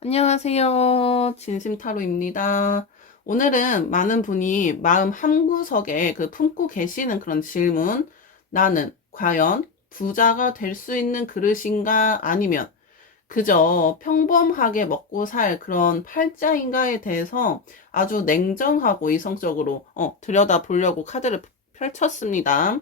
안녕하세요. 진심타로입니다. 오늘은 많은 분이 마음 한구석에 품고 계시는 그런 질문, 나는 과연 부자가 될 수 있는 그릇인가 아니면 그저 평범하게 먹고 살 그런 팔자인가에 대해서 아주 냉정하고 이성적으로 들여다보려고 카드를 펼쳤습니다.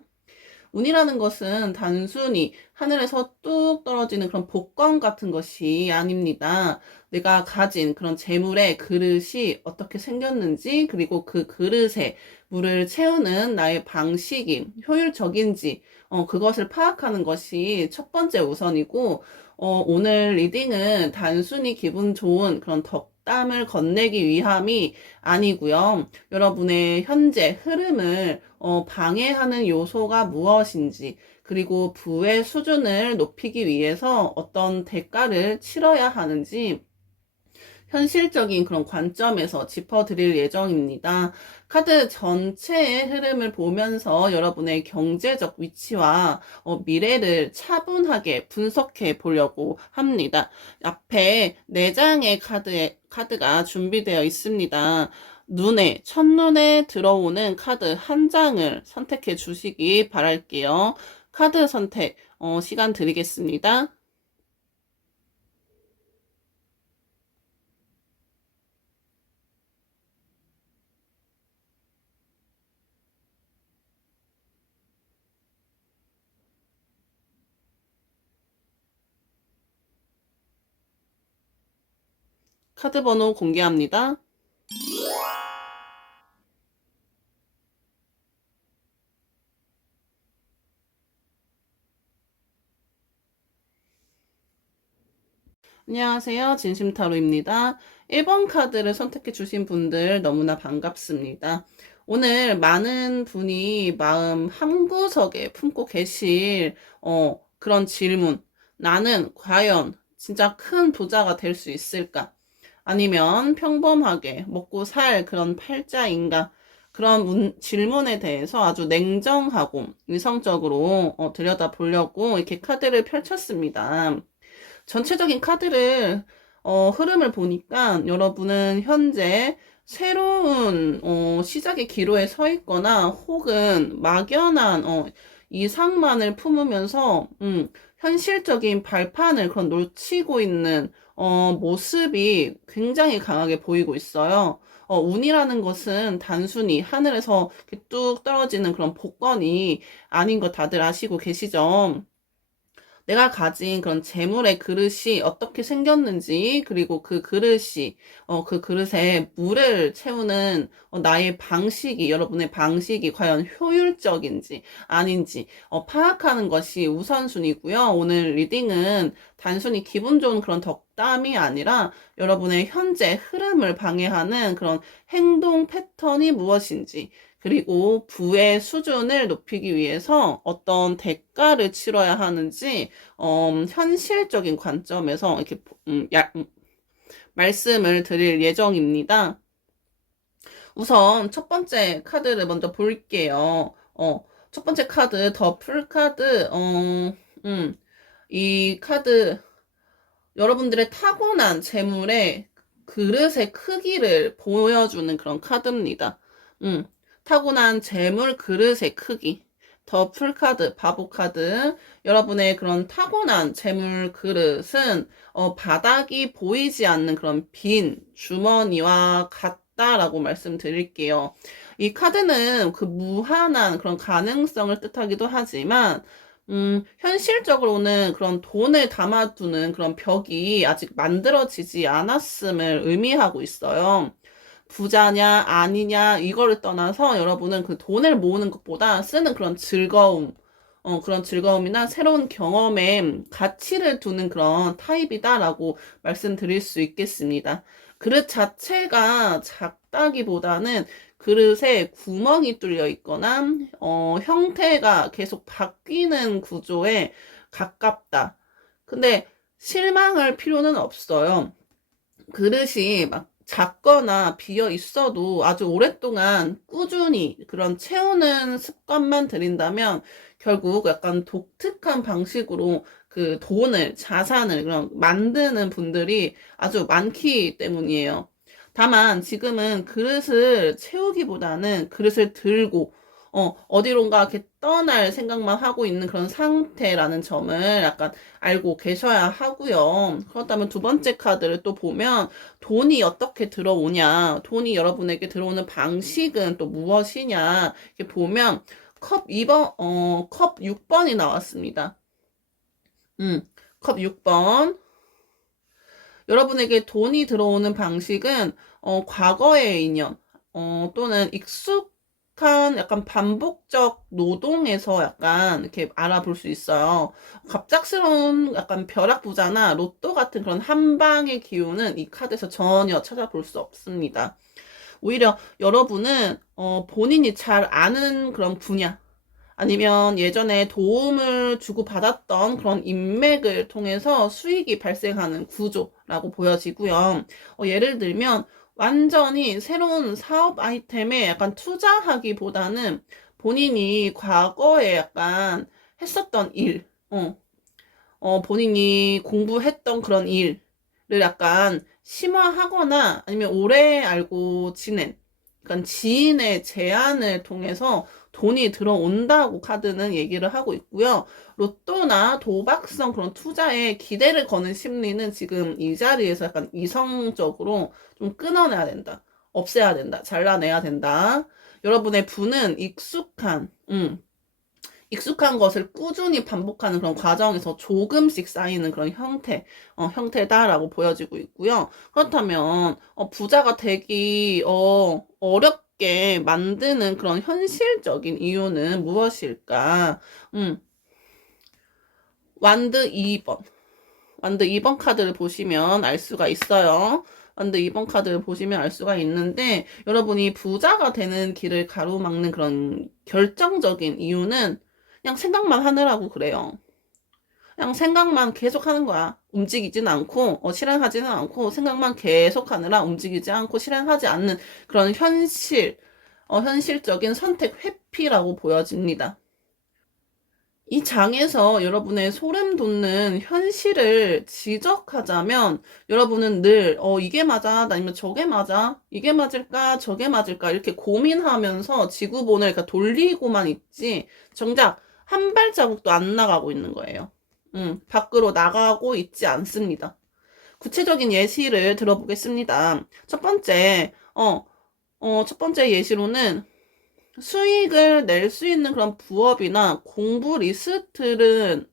운이라는 것은 단순히 하늘에서 뚝 떨어지는 그런 복권 같은 것이 아닙니다. 내가 가진 그런 재물의 그릇이 어떻게 생겼는지, 그리고 그 그릇에 물을 채우는 나의 방식이 효율적인지, 그것을 파악하는 것이 첫 번째 우선이고, 오늘 리딩은 단순히 기분 좋은 그런 덕담을 건네기 위함이 아니고요. 여러분의 현재 흐름을 방해하는 요소가 무엇인지, 그리고 부의 수준을 높이기 위해서 어떤 대가를 치러야 하는지 현실적인 그런 관점에서 짚어드릴 예정입니다. 카드 전체의 흐름을 보면서 여러분의 경제적 위치와 미래를 차분하게 분석해 보려고 합니다. 앞에 4장의 카드가 준비되어 있습니다. 첫눈에 들어오는 카드 한 장을 선택해 주시기 바랄게요. 카드 선택, 시간 드리겠습니다. 카드 번호 공개합니다. 안녕하세요. 진심타로입니다. 1번 카드를 선택해 주신 분들 너무나 반갑습니다. 오늘 많은 분이 마음 한구석에 품고 계실 그런 질문. 나는 과연 진짜 큰 부자가 될 수 있을까? 아니면 평범하게 먹고 살 그런 팔자인가? 그런 질문에 대해서 아주 냉정하고 이성적으로 들여다보려고 이렇게 카드를 펼쳤습니다. 전체적인 카드를 흐름을 보니까 여러분은 현재 새로운 시작의 기로에 서 있거나 혹은 막연한 이상만을 품으면서 현실적인 발판을 그런 놓치고 있는 모습이 굉장히 강하게 보이고 있어요. 운이라는 것은 단순히 하늘에서 이렇게 뚝 떨어지는 그런 복권이 아닌 거 다들 아시고 계시죠? 내가 가진 그런 재물의 그릇이 어떻게 생겼는지, 그리고 그 그릇이, 그 그릇에 물을 채우는 나의 방식이, 여러분의 방식이 과연 효율적인지 아닌지, 파악하는 것이 우선순위고요. 오늘 리딩은 단순히 기분 좋은 그런 덕담이 아니라 여러분의 현재 흐름을 방해하는 그런 행동 패턴이 무엇인지, 그리고 부의 수준을 높이기 위해서 어떤 대가를 치러야 하는지 현실적인 관점에서 이렇게 말씀을 드릴 예정입니다. 우선 첫 번째 카드를 먼저 볼게요. 첫 번째 카드, 더 풀 카드, 이 카드, 여러분들의 타고난 재물의 그릇의 크기를 보여주는 그런 카드입니다. 타고난 재물 그릇의 크기. 더 풀카드, 바보 카드. 여러분의 그런 타고난 재물 그릇은 바닥이 보이지 않는 그런 빈 주머니와 같다라고 말씀드릴게요. 이 카드는 그 무한한 그런 가능성을 뜻하기도 하지만 현실적으로는 그런 돈을 담아두는 그런 벽이 아직 만들어지지 않았음을 의미하고 있어요. 부자냐, 아니냐, 이거를 떠나서 여러분은 그 돈을 모으는 것보다 쓰는 그런 즐거움, 그런 즐거움이나 새로운 경험에 가치를 두는 그런 타입이다라고 말씀드릴 수 있겠습니다. 그릇 자체가 작다기보다는 그릇에 구멍이 뚫려 있거나, 형태가 계속 바뀌는 구조에 가깝다. 근데 실망할 필요는 없어요. 그릇이 막 작거나 비어 있어도 아주 오랫동안 꾸준히 그런 채우는 습관만 들인다면 결국 약간 독특한 방식으로 그 돈을, 자산을 그런 만드는 분들이 아주 많기 때문이에요. 다만 지금은 그릇을 채우기보다는 그릇을 들고 어디론가 이렇게 떠날 생각만 하고 있는 그런 상태라는 점을 약간 알고 계셔야 하고요. 그렇다면 두 번째 카드를 또 보면 돈이 어떻게 들어오냐, 돈이 여러분에게 들어오는 방식은 또 무엇이냐, 이렇게 보면 컵 2번, 컵 6번이 나왔습니다. 컵 6번. 여러분에게 돈이 들어오는 방식은 과거의 인연 또는 익숙한 약간 반복적 노동에서 약간 이렇게 알아볼 수 있어요. 갑작스러운 약간 벼락부자나 로또 같은 그런 한 방의 기운은 이 카드에서 전혀 찾아볼 수 없습니다. 오히려 여러분은 본인이 잘 아는 그런 분야 아니면 예전에 도움을 주고받았던 그런 인맥을 통해서 수익이 발생하는 구조라고 보여지고요. 예를 들면 완전히 새로운 사업 아이템에 약간 투자하기보다는 본인이 과거에 약간 했었던 일, 본인이 공부했던 그런 일을 약간 심화하거나 아니면 오래 알고 지낸, 그러니까 지인의 제안을 통해서 돈이 들어온다고 카드는 얘기를 하고 있고요. 로또나 도박성 그런 투자에 기대를 거는 심리는 지금 이 자리에서 약간 이성적으로 좀 끊어내야 된다. 없애야 된다. 잘라내야 된다. 여러분의 부는 익숙한 것을 꾸준히 반복하는 그런 과정에서 조금씩 쌓이는 그런 형태다라고 보여지고 있고요. 그렇다면, 부자가 되기, 어렵게 만드는 그런 현실적인 이유는 무엇일까? 음, 완드 2번. 완드 2번 카드를 보시면 알 수가 있어요. 완드 2번 카드를 보시면 알 수가 있는데, 여러분이 부자가 되는 길을 가로막는 그런 결정적인 이유는 그냥 생각만 하느라고 그래요. 그냥 생각만 계속 하는 거야. 움직이지는 않고, 실행하지는 않고, 생각만 계속 하느라 움직이지 않고, 실행하지 않는 그런 현실적인 선택 회피라고 보여집니다. 이 장에서 여러분의 소름 돋는 현실을 지적하자면 여러분은 늘 이게 맞아 아니면 저게 맞아 이게 맞을까 저게 맞을까 이렇게 고민하면서 지구본을 그러니까 돌리고만 있지 정작 한 발자국도 안 나가고 있는 거예요. 밖으로 나가고 있지 않습니다. 구체적인 예시를 들어보겠습니다. 첫 번째 예시로는 수익을 낼 수 있는 그런 부업이나 공부 리스트는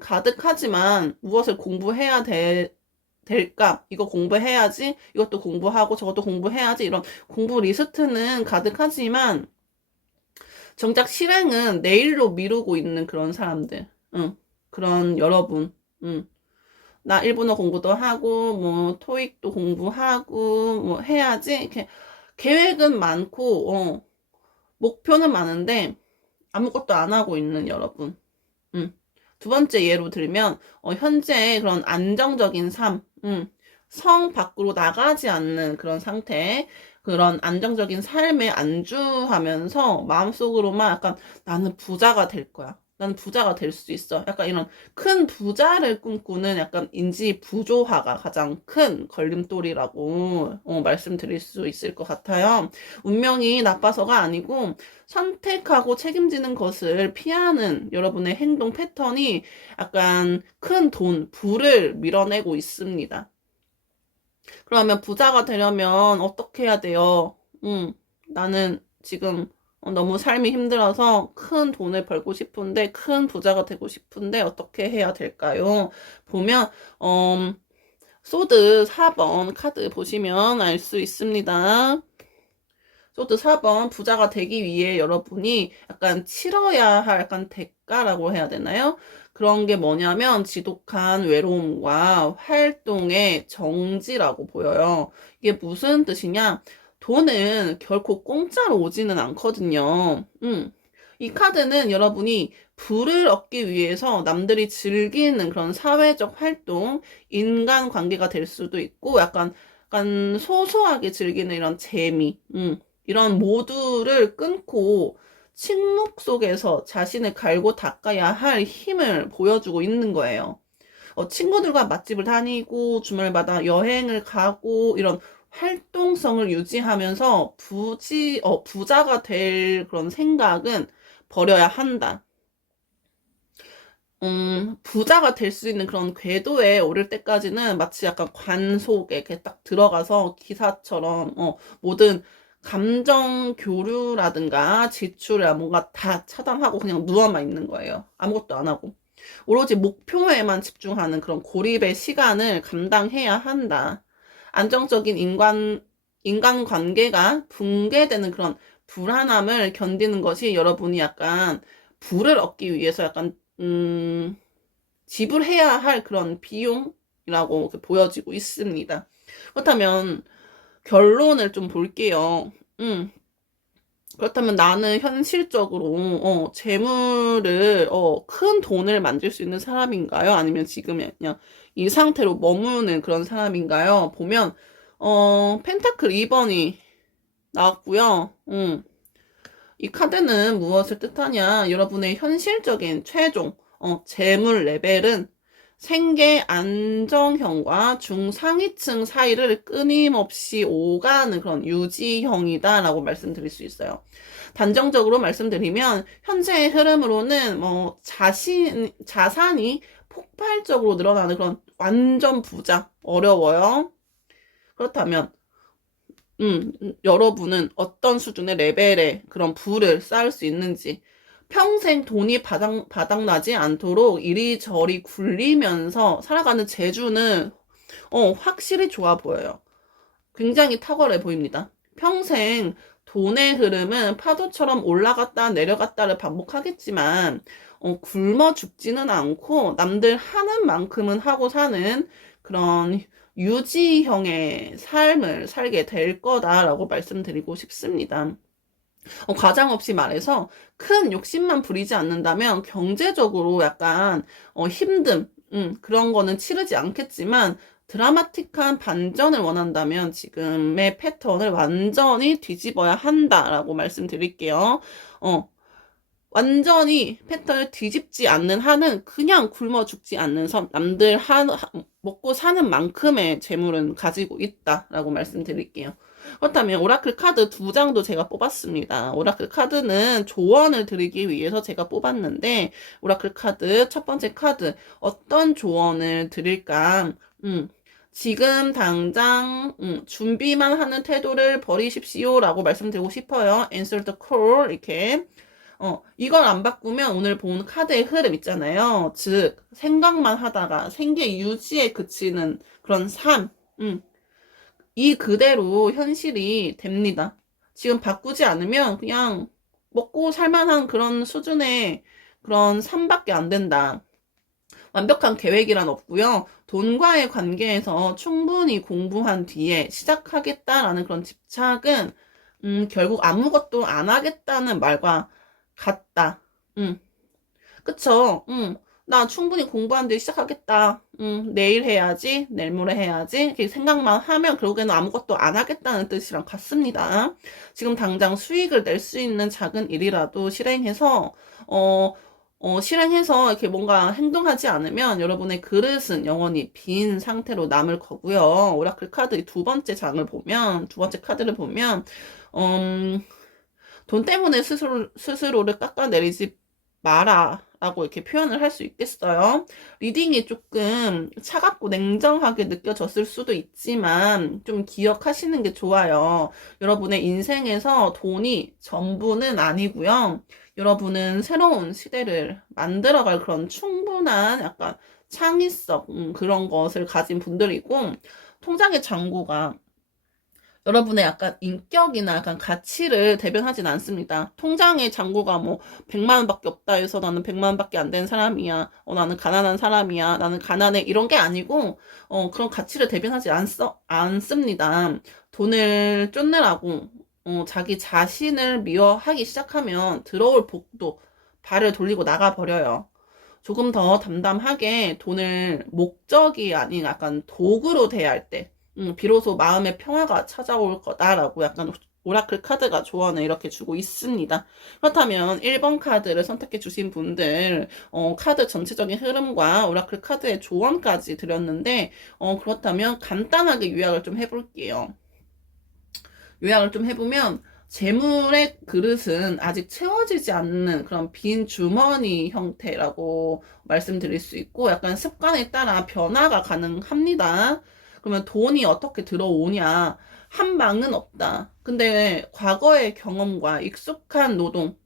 가득하지만 무엇을 될까? 이거 공부해야지. 이것도 공부하고 저것도 공부해야지. 이런 공부 리스트는 가득하지만 정작 실행은 내일로 미루고 있는 그런 사람들. 그런 여러분. 나 일본어 공부도 하고, 뭐, 토익도 공부하고, 뭐, 해야지. 이렇게 계획은 많고, 목표는 많은데, 아무것도 안 하고 있는 여러분. 음. 두 번째 예로 들면, 현재 그런 안정적인 삶, 성 밖으로 나가지 않는 그런 상태, 그런 안정적인 삶에 안주하면서 마음속으로만 약간 나는 부자가 될 거야. 나는 부자가 될 수 있어. 약간 이런 큰 부자를 꿈꾸는 약간 인지 부조화가 가장 큰 걸림돌이라고 말씀드릴 수 있을 것 같아요. 운명이 나빠서가 아니고 선택하고 책임지는 것을 피하는 여러분의 행동 패턴이 약간 큰 돈, 부를 밀어내고 있습니다. 그러면 부자가 되려면 어떻게 해야 돼요? 나는 지금 너무 삶이 힘들어서 큰 돈을 벌고 싶은데, 큰 부자가 되고 싶은데, 어떻게 해야 될까요? 보면, 소드 4번 카드 보시면 알 수 있습니다. 소드 4번 부자가 되기 위해 여러분이 약간 치러야 할 약간 대가라고 해야 되나요? 그런 게 뭐냐면 지독한 외로움과 활동의 정지라고 보여요. 이게 무슨 뜻이냐? 돈은 결코 공짜로 오지는 않거든요. 이 카드는 여러분이 부를 얻기 위해서 남들이 즐기는 그런 사회적 활동, 인간 관계가 될 수도 있고 약간 소소하게 즐기는 이런 재미, 이런 모두를 끊고 침묵 속에서 자신을 갈고 닦아야 할 힘을 보여주고 있는 거예요. 친구들과 맛집을 다니고 주말마다 여행을 가고 이런 활동성을 유지하면서 부자가 될 그런 생각은 버려야 한다. 부자가 될 수 있는 그런 궤도에 오를 때까지는 마치 약간 관 속에 이렇게 딱 들어가서 기사처럼, 모든 감정 교류라든가 지출이나 뭔가 다 차단하고 그냥 누워만 있는 거예요. 아무것도 안 하고. 오로지 목표에만 집중하는 그런 고립의 시간을 감당해야 한다. 안정적인 인간관계가 붕괴되는 그런 불안함을 견디는 것이 여러분이 약간 부를 얻기 위해서 약간, 지불해야 할 그런 비용이라고 보여지고 있습니다. 그렇다면 결론을 좀 볼게요. 그렇다면 나는 현실적으로 재물을 큰 돈을 만들 수 있는 사람인가요? 아니면 지금 그냥 이 상태로 머무는 그런 사람인가요? 보면 펜타클 2번이 나왔고요. 이 카드는 무엇을 뜻하냐? 여러분의 현실적인 최종 재물 레벨은 생계 안정형과 중상위층 사이를 끊임없이 오가는 그런 유지형이다라고 말씀드릴 수 있어요. 단정적으로 말씀드리면 현재의 흐름으로는 자산이 폭발적으로 늘어나는 그런 완전 부자 어려워요. 그렇다면 여러분은 어떤 수준의 레벨의 그런 부를 쌓을 수 있는지, 평생 돈이 바닥나지 않도록 이리저리 굴리면서 살아가는 재주는 확실히 좋아 보여요. 굉장히 탁월해 보입니다. 평생 돈의 흐름은 파도처럼 올라갔다 내려갔다를 반복하겠지만 굶어 죽지는 않고 남들 하는 만큼은 하고 사는 그런 유지형의 삶을 살게 될 거다라고 말씀드리고 싶습니다. 과장 없이 말해서 큰 욕심만 부리지 않는다면 경제적으로 약간 힘듦, 그런 거는 치르지 않겠지만 드라마틱한 반전을 원한다면 지금의 패턴을 완전히 뒤집어야 한다라고 말씀드릴게요. 완전히 패턴을 뒤집지 않는 한은 그냥 굶어 죽지 않는 선, 남들 먹고 사는 만큼의 재물은 가지고 있다라고 말씀드릴게요. 그렇다면 오라클 카드 2장도 제가 뽑았습니다. 오라클 카드는 조언을 드리기 위해서 제가 뽑았는데 오라클 카드 첫 번째 카드 어떤 조언을 드릴까? 지금 당장 준비만 하는 태도를 버리십시오 라고 말씀드리고 싶어요. Answer the call 이렇게 이걸 안 바꾸면 오늘 본 카드의 흐름 있잖아요. 즉 생각만 하다가 생계 유지에 그치는 그런 삶, 이 그대로 현실이 됩니다. 지금 바꾸지 않으면 그냥 먹고 살만한 그런 수준의 그런 삶밖에 안 된다. 완벽한 계획이란 없고요. 돈과의 관계에서 충분히 공부한 뒤에 시작하겠다라는 그런 집착은 결국 아무것도 안 하겠다는 말과 같다. 그쵸? 나 충분히 공부한 뒤에 시작하겠다. 내일 해야지, 내일 모레 해야지. 이렇게 생각만 하면 결국에는 아무것도 안 하겠다는 뜻이랑 같습니다. 지금 당장 수익을 낼 수 있는 작은 일이라도 실행해서 이렇게 뭔가 행동하지 않으면 여러분의 그릇은 영원히 빈 상태로 남을 거고요. 오라클 카드 두 번째 카드를 보면, 돈 때문에 스스로를 깎아내리지 마라. 라고 이렇게 표현을 할 수 있겠어요. 리딩이 조금 차갑고 냉정하게 느껴졌을 수도 있지만 좀 기억하시는 게 좋아요. 여러분의 인생에서 돈이 전부는 아니고요. 여러분은 새로운 시대를 만들어갈 그런 충분한 약간 창의성 그런 것을 가진 분들이고 통장의 잔고가 여러분의 약간 인격이나 약간 가치를 대변하진 않습니다. 통장의 잔고가 뭐 100만 원밖에 없다 해서 나는 100만 원밖에 안 되는 사람이야. 나는 가난한 사람이야. 나는 가난해. 이런 게 아니고 그런 가치를 대변하지 않습니다. 돈을 쫓느라고 자기 자신을 미워하기 시작하면 들어올 복도 발을 돌리고 나가버려요. 조금 더 담담하게 돈을 목적이 아닌 약간 도구로 대할 때 비로소 마음의 평화가 찾아올 거다라고 약간 오라클 카드가 조언을 이렇게 주고 있습니다. 그렇다면 1번 카드를 선택해 주신 분들, 카드 전체적인 흐름과 오라클 카드의 조언까지 드렸는데, 그렇다면 간단하게 요약을 좀 해볼게요. 요약을 좀 해보면, 재물의 그릇은 아직 채워지지 않는 그런 빈 주머니 형태라고 말씀드릴 수 있고, 약간 습관에 따라 변화가 가능합니다. 그러면 돈이 어떻게 들어오냐? 한 방은 없다. 근데 과거의 경험과 익숙한 노동,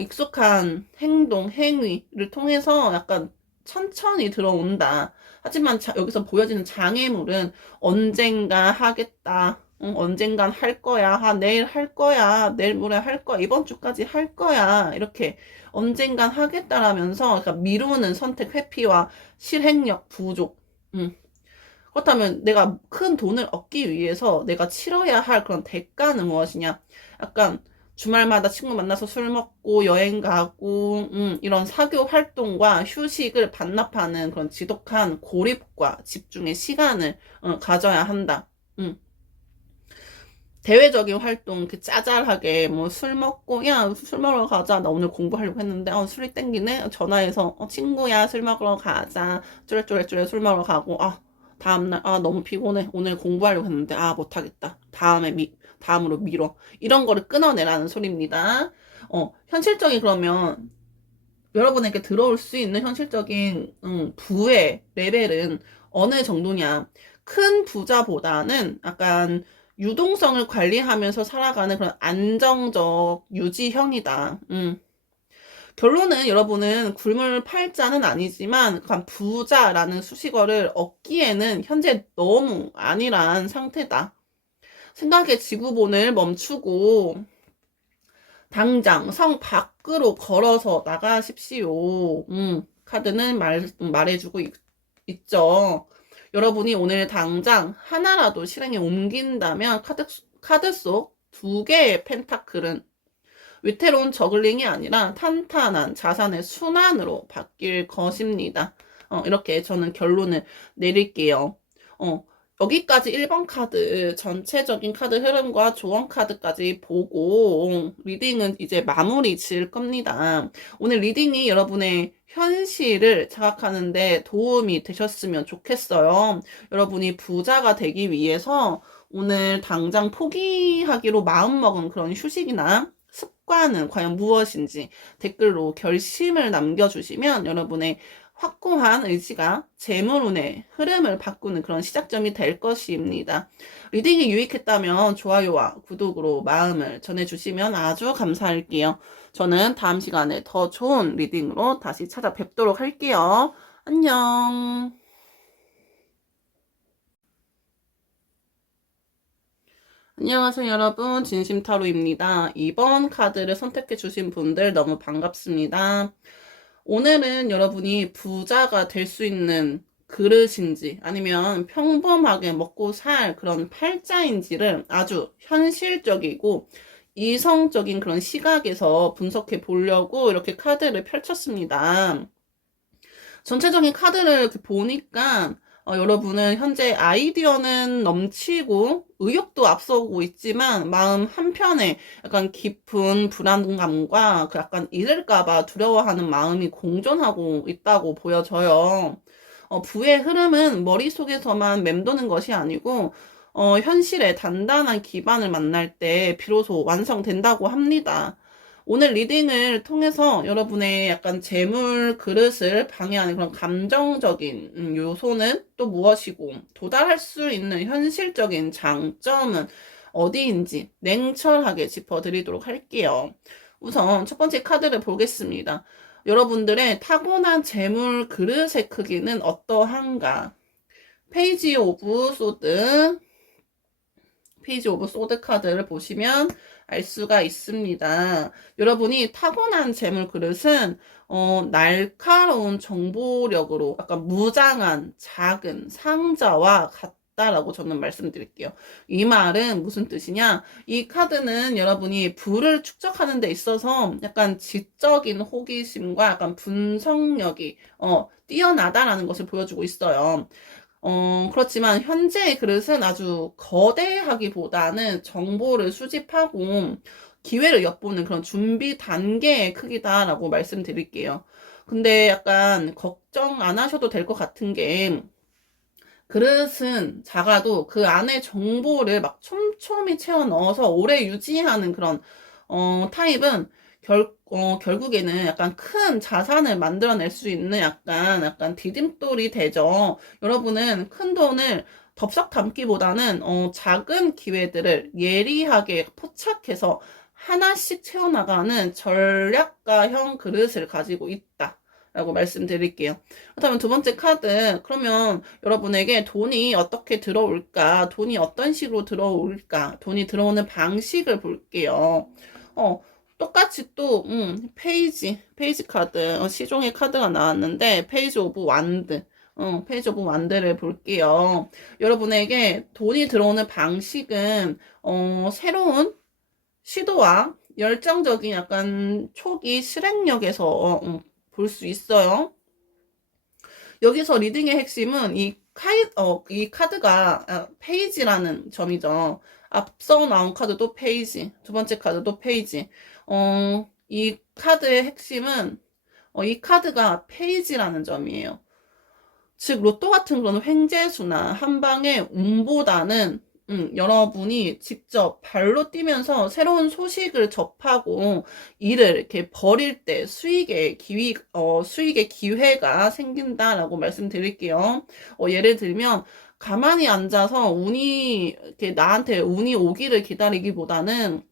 익숙한 행동, 행위를 통해서 약간 천천히 들어온다. 하지만 여기서 보여지는 장애물은 언젠가 하겠다. 언젠간 할 거야. 내일 할 거야. 내일 모레 할 거야. 이번 주까지 할 거야. 이렇게 언젠간 하겠다라면서 그러니까 미루는 선택 회피와 실행력 부족. 그렇다면 내가 큰 돈을 얻기 위해서 내가 치러야 할 그런 대가는 무엇이냐? 약간 주말마다 친구 만나서 술 먹고 여행 가고 이런 사교 활동과 휴식을 반납하는 그런 지독한 고립과 집중의 시간을 가져야 한다. 대외적인 활동, 짜잘하게, 술 먹고, 야, 술 먹으러 가자. 나 오늘 공부하려고 했는데, 술이 땡기네? 전화해서, 친구야, 술 먹으러 가자. 쪼래쪼래쪼래 술 먹으러 가고, 다음날, 너무 피곤해. 오늘 공부하려고 했는데, 못하겠다. 다음으로 미뤄. 이런 거를 끊어내라는 소리입니다. 현실적인 그러면, 여러분에게 들어올 수 있는 현실적인, 부의 레벨은 어느 정도냐. 큰 부자보다는 약간, 유동성을 관리하면서 살아가는 그런 안정적 유지형이다. 결론은 여러분은 굴물 팔자는 아니지만 약간 부자라는 수식어를 얻기에는 현재 너무 안일한 상태다. 생각의 지구본을 멈추고 당장 성 밖으로 걸어서 나가십시오. 카드는 말해주고 있죠. 여러분이 오늘 당장 하나라도 실행에 옮긴다면 카드 속 2개의 펜타클은 위태로운 저글링이 아니라 탄탄한 자산의 순환으로 바뀔 것입니다. 이렇게 저는 결론을 내릴게요. 여기까지 1번 카드 전체적인 카드 흐름과 조언 카드까지 보고 리딩은 이제 마무리 지을 겁니다. 오늘 리딩이 여러분의 현실을 자각하는데 도움이 되셨으면 좋겠어요. 여러분이 부자가 되기 위해서 오늘 당장 포기하기로 마음먹은 그런 휴식이나 습관은 과연 무엇인지 댓글로 결심을 남겨주시면 여러분의 확고한 의지가 재물운의 흐름을 바꾸는 그런 시작점이 될 것입니다. 리딩이 유익했다면 좋아요와 구독으로 마음을 전해주시면 아주 감사할게요. 저는 다음 시간에 더 좋은 리딩으로 다시 찾아뵙도록 할게요. 안녕. 안녕하세요 여러분, 진심타로입니다. 2번 카드를 선택해 주신 분들 너무 반갑습니다. 오늘은 여러분이 부자가 될 수 있는 그릇인지 아니면 평범하게 먹고 살 그런 팔자인지를 아주 현실적이고 이성적인 그런 시각에서 분석해 보려고 이렇게 카드를 펼쳤습니다. 전체적인 카드를 이렇게 보니까 여러분은 현재 아이디어는 넘치고 의욕도 앞서고 있지만 마음 한편에 약간 깊은 불안감과 그 약간 잃을까봐 두려워하는 마음이 공존하고 있다고 보여져요. 부의 흐름은 머릿속에서만 맴도는 것이 아니고 현실의 단단한 기반을 만날 때 비로소 완성된다고 합니다. 오늘 리딩을 통해서 여러분의 약간 재물 그릇을 방해하는 그런 감정적인 요소는 또 무엇이고 도달할 수 있는 현실적인 장점은 어디인지 냉철하게 짚어드리도록 할게요. 우선 첫 번째 카드를 보겠습니다. 여러분들의 타고난 재물 그릇의 크기는 어떠한가? 페이지 오브 소드, 페이지 오브 소드 카드를 보시면 알 수가 있습니다. 여러분이 타고난 재물 그릇은 날카로운 정보력으로 약간 무장한 작은 상자와 같다라고 저는 말씀드릴게요. 이 말은 무슨 뜻이냐? 이 카드는 여러분이 부를 축적하는 데 있어서 약간 지적인 호기심과 약간 분석력이 뛰어나다라는 것을 보여주고 있어요. 그렇지만 현재의 그릇은 아주 거대하기보다는 정보를 수집하고 기회를 엿보는 그런 준비 단계의 크기다라고 말씀드릴게요. 근데 약간 걱정 안 하셔도 될 것 같은 게, 그릇은 작아도 그 안에 정보를 막 촘촘히 채워 넣어서 오래 유지하는 그런 타입은 결국에는 약간 큰 자산을 만들어낼 수 있는 약간 디딤돌이 되죠. 여러분은 큰 돈을 덥석 담기보다는 작은 기회들을 예리하게 포착해서 하나씩 채워나가는 전략가형 그릇을 가지고 있다. 라고 말씀드릴게요. 그렇다면 두 번째 카드, 그러면 여러분에게 돈이 어떻게 들어올까? 돈이 어떤 식으로 들어올까? 돈이 들어오는 방식을 볼게요. 똑같이 또, 페이지 카드, 시종의 카드가 나왔는데, 페이지 오브 완드. 페이지 오브 완드를 볼게요. 여러분에게 돈이 들어오는 방식은, 새로운 시도와 열정적인 약간 초기 실행력에서 볼 수 있어요. 여기서 리딩의 핵심은 이 카드가 페이지라는 점이죠. 앞서 나온 카드도 페이지, 두 번째 카드도 페이지. 이 카드의 핵심은 이 카드가 페이지라는 점이에요. 즉 로또 같은 그런 횡재수나 한 방의 운보다는 여러분이 직접 발로 뛰면서 새로운 소식을 접하고 이를 이렇게 벌일 때 수익의 기회가 생긴다라고 말씀드릴게요. 예를 들면 가만히 앉아서 나한테 운이 오기를 기다리기보다는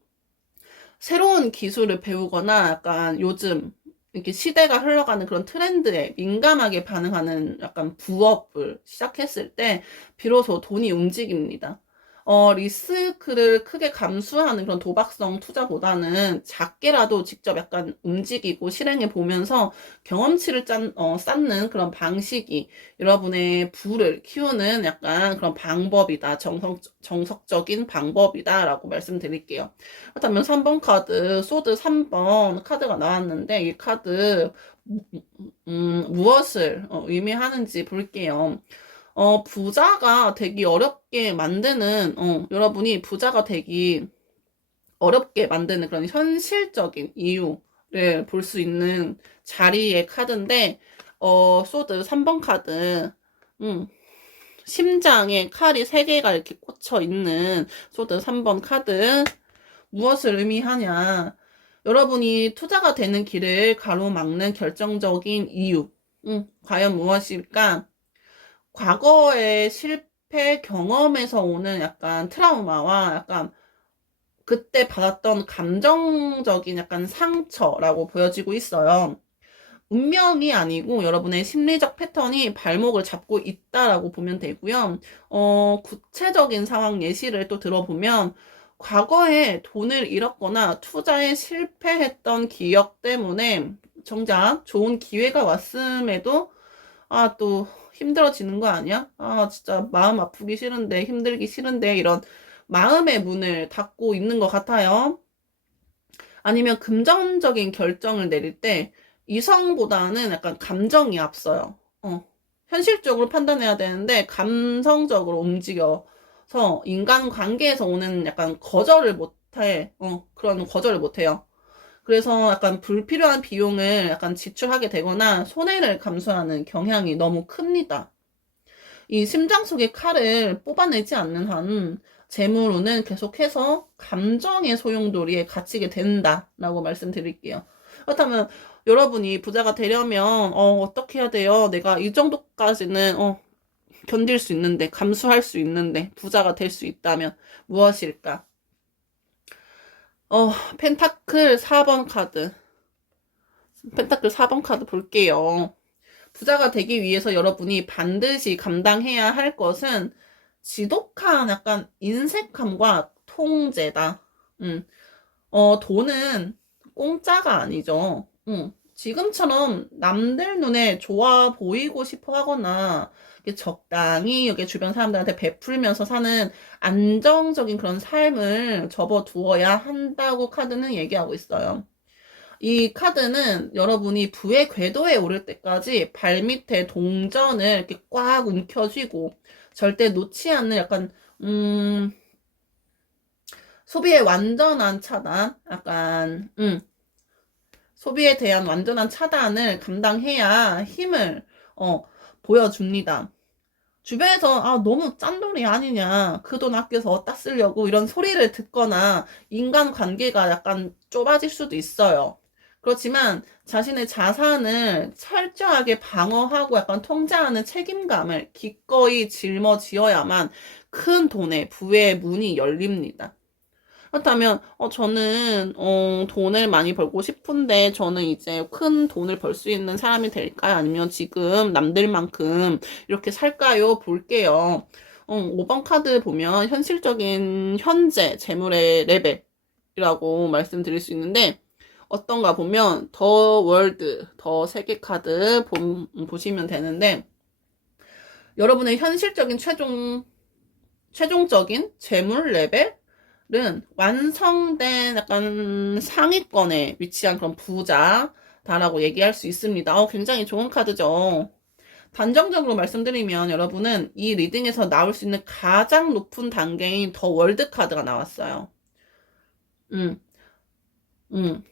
새로운 기술을 배우거나 약간 요즘 이렇게 시대가 흘러가는 그런 트렌드에 민감하게 반응하는 약간 부업을 시작했을 때 비로소 돈이 움직입니다. 리스크를 크게 감수하는 그런 도박성 투자보다는 작게라도 직접 약간 움직이고 실행해 보면서 경험치를 쌓는 그런 방식이 여러분의 부를 키우는 약간 그런 방법이다. 정석적인 방법이다라고 말씀드릴게요. 그렇다면 3번 카드, 소드 3번 카드가 나왔는데 이 카드 무엇을 의미하는지 볼게요. 부자가 되기 어렵게 만드는, 여러분이 부자가 되기 어렵게 만드는 그런 현실적인 이유를 볼 수 있는 자리의 카드인데, 소드 3번 카드, 심장에 칼이 3개가 이렇게 꽂혀 있는 소드 3번 카드, 무엇을 의미하냐. 여러분이 투자가 되는 길을 가로막는 결정적인 이유, 과연 무엇일까? 과거의 실패 경험에서 오는 약간 트라우마와 약간 그때 받았던 감정적인 약간 상처라고 보여지고 있어요. 운명이 아니고 여러분의 심리적 패턴이 발목을 잡고 있다라고 보면 되고요. 구체적인 상황 예시를 또 들어보면 과거에 돈을 잃었거나 투자에 실패했던 기억 때문에 정작 좋은 기회가 왔음에도 또 힘들어지는 거 아니야? 진짜 마음 아프기 싫은데, 힘들기 싫은데, 이런 마음의 문을 닫고 있는 것 같아요. 아니면 금전적인 결정을 내릴 때 이성보다는 약간 감정이 앞서요. 현실적으로 판단해야 되는데 감성적으로 움직여서 인간관계에서 오는 약간 거절을 못해. 그런 거절을 못해요. 그래서 약간 불필요한 비용을 약간 지출하게 되거나 손해를 감수하는 경향이 너무 큽니다. 이 심장 속의 칼을 뽑아내지 않는 한 재물운은 계속해서 감정의 소용돌이에 갇히게 된다라고 말씀드릴게요. 그렇다면 여러분이 부자가 되려면 어떻게 해야 돼요? 내가 이 정도까지는 견딜 수 있는데, 감수할 수 있는데 부자가 될 수 있다면 무엇일까? 펜타클 4번 카드. 펜타클 4번 카드 볼게요. 부자가 되기 위해서 여러분이 반드시 감당해야 할 것은 지독한 약간 인색함과 통제다. 돈은 공짜가 아니죠. 지금처럼 남들 눈에 좋아 보이고 싶어 하거나 적당히 여기 주변 사람들한테 베풀면서 사는 안정적인 그런 삶을 접어두어야 한다고 카드는 얘기하고 있어요. 이 카드는 여러분이 부의 궤도에 오를 때까지 발밑에 동전을 이렇게 꽉 움켜쥐고 절대 놓지 않는 약간 소비의 완전한 차단, 약간 소비에 대한 완전한 차단을 감당해야 힘을 보여줍니다. 주변에서 너무 짠돌이 아니냐, 그 돈 아껴서 어디다 쓰려고 이런 소리를 듣거나 인간관계가 약간 좁아질 수도 있어요. 그렇지만 자신의 자산을 철저하게 방어하고 약간 통제하는 책임감을 기꺼이 짊어지어야만 큰 돈의 부의 문이 열립니다. 그렇다면 저는 돈을 많이 벌고 싶은데 저는 이제 큰 돈을 벌 수 있는 사람이 될까요? 아니면 지금 남들만큼 이렇게 살까요? 볼게요. 5번 카드 보면 현실적인 현재 재물의 레벨이라고 말씀드릴 수 있는데 어떤가 보면 더 월드, 더 세계 카드 보시면 되는데 여러분의 현실적인 최종적인 재물 레벨은 완성된 약간 상위권에 위치한 그런 부자다라고 얘기할 수 있습니다. 굉장히 좋은 카드죠. 단정적으로 말씀드리면 여러분은 이 리딩에서 나올 수 있는 가장 높은 단계인 더 월드 카드가 나왔어요. 음, 음.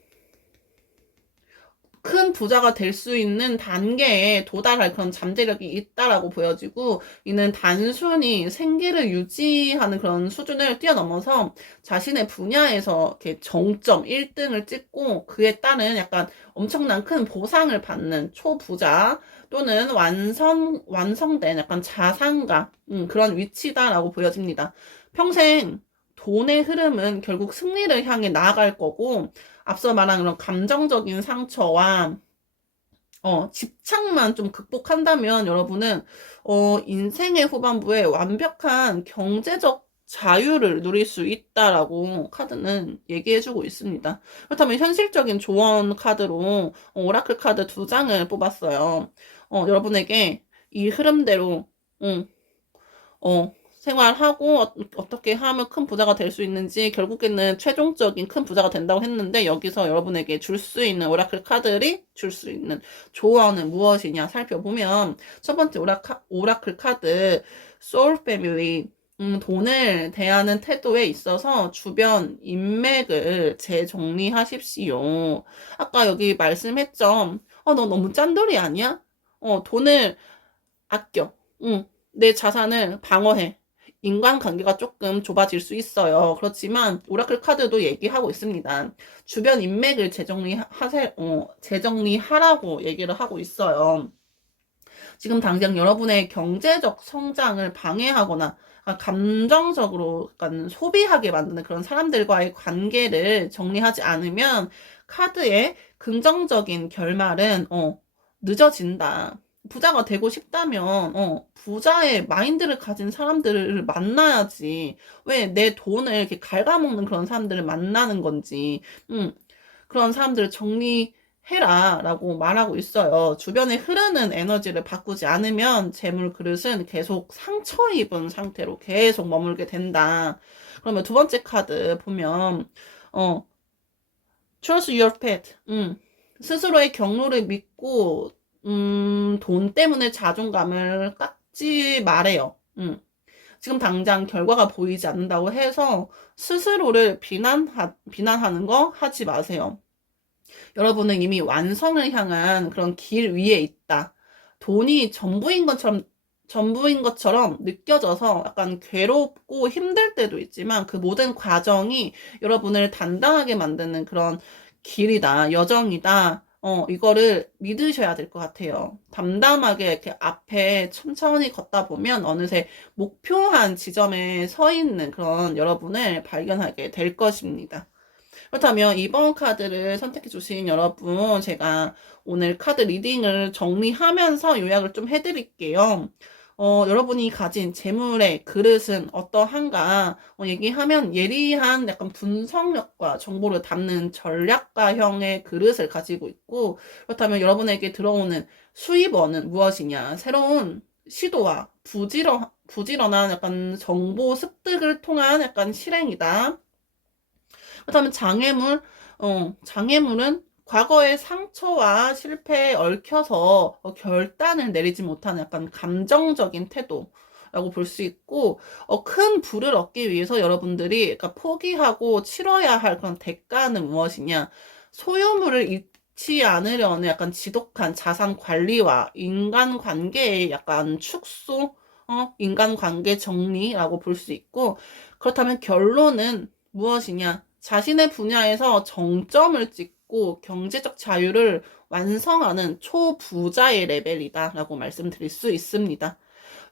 큰 부자가 될 수 있는 단계에 도달할 그런 잠재력이 있다라고 보여지고, 이는 단순히 생계를 유지하는 그런 수준을 뛰어넘어서 자신의 분야에서 이렇게 정점 1등을 찍고 그에 따른 약간 엄청난 큰 보상을 받는 초부자 또는 완성된 약간 자산가, 그런 위치다라고 보여집니다. 평생 돈의 흐름은 결국 승리를 향해 나아갈 거고, 앞서 말한 그런 감정적인 상처와 집착만 좀 극복한다면 여러분은 인생의 후반부에 완벽한 경제적 자유를 누릴 수 있다라고 카드는 얘기해주고 있습니다. 그렇다면 현실적인 조언 카드로 오라클 카드 2장을 뽑았어요. 여러분에게 이 흐름대로 생활하고 어떻게 하면 큰 부자가 될 수 있는지, 결국에는 최종적인 큰 부자가 된다고 했는데 여기서 여러분에게 줄 수 있는 오라클 카드들이 줄 수 있는 조언은 무엇이냐 살펴보면, 첫 번째 오라클 카드 소울 패밀리, 돈을 대하는 태도에 있어서 주변 인맥을 재정리하십시오. 아까 여기 말씀했죠. 너 너무 짠돌이 아니야? 돈을 아껴. 내 자산을 방어해. 인간관계가 조금 좁아질 수 있어요. 그렇지만 오라클 카드도 얘기하고 있습니다. 주변 인맥을 재정리하라고 얘기를 하고 있어요. 지금 당장 여러분의 경제적 성장을 방해하거나 감정적으로 약간 소비하게 만드는 그런 사람들과의 관계를 정리하지 않으면 카드의 긍정적인 결말은 늦어진다. 부자가 되고 싶다면 부자의 마인드를 가진 사람들을 만나야지. 왜 내 돈을 이렇게 갉아먹는 그런 사람들을 만나는 건지, 그런 사람들을 정리해라 라고 말하고 있어요. 주변에 흐르는 에너지를 바꾸지 않으면 재물 그릇은 계속 상처 입은 상태로 계속 머물게 된다. 그러면 두 번째 카드 보면 Trust your path. 스스로의 경로를 믿고 돈 때문에 자존감을 깎지 말아요. 지금 당장 결과가 보이지 않는다고 해서 스스로를 비난하는 거 하지 마세요. 여러분은 이미 완성을 향한 그런 길 위에 있다. 돈이 전부인 것처럼 느껴져서 약간 괴롭고 힘들 때도 있지만 그 모든 과정이 여러분을 단단하게 만드는 그런 길이다, 여정이다. 이거를 믿으셔야 될 것 같아요. 담담하게 이렇게 앞에 천천히 걷다 보면 어느새 목표한 지점에 서 있는 그런 여러분을 발견하게 될 것입니다. 그렇다면 이번 카드를 선택해 주신 여러분, 제가 오늘 카드 리딩을 정리하면서 요약을 좀 해드릴게요. 여러분이 가진 재물의 그릇은 어떠한가 얘기하면, 예리한 약간 분석력과 정보를 담는 전략가형의 그릇을 가지고 있고, 그렇다면 여러분에게 들어오는 수입원은 무엇이냐, 새로운 시도와 부지런한 약간 정보 습득을 통한 약간 실행이다. 그렇다면 장애물은 과거의 상처와 실패에 얽혀서 결단을 내리지 못하는 약간 감정적인 태도라고 볼 수 있고, 큰 부를 얻기 위해서 여러분들이 그러니까 포기하고 치러야 할 그런 대가는 무엇이냐? 소유물을 잃지 않으려는 약간 지독한 자산 관리와 인간관계의 약간 축소, 인간관계 정리라고 볼 수 있고, 그렇다면 결론은 무엇이냐? 자신의 분야에서 정점을 찍고 경제적 자유를 완성하는 초부자의 레벨이다라고 말씀드릴 수 있습니다.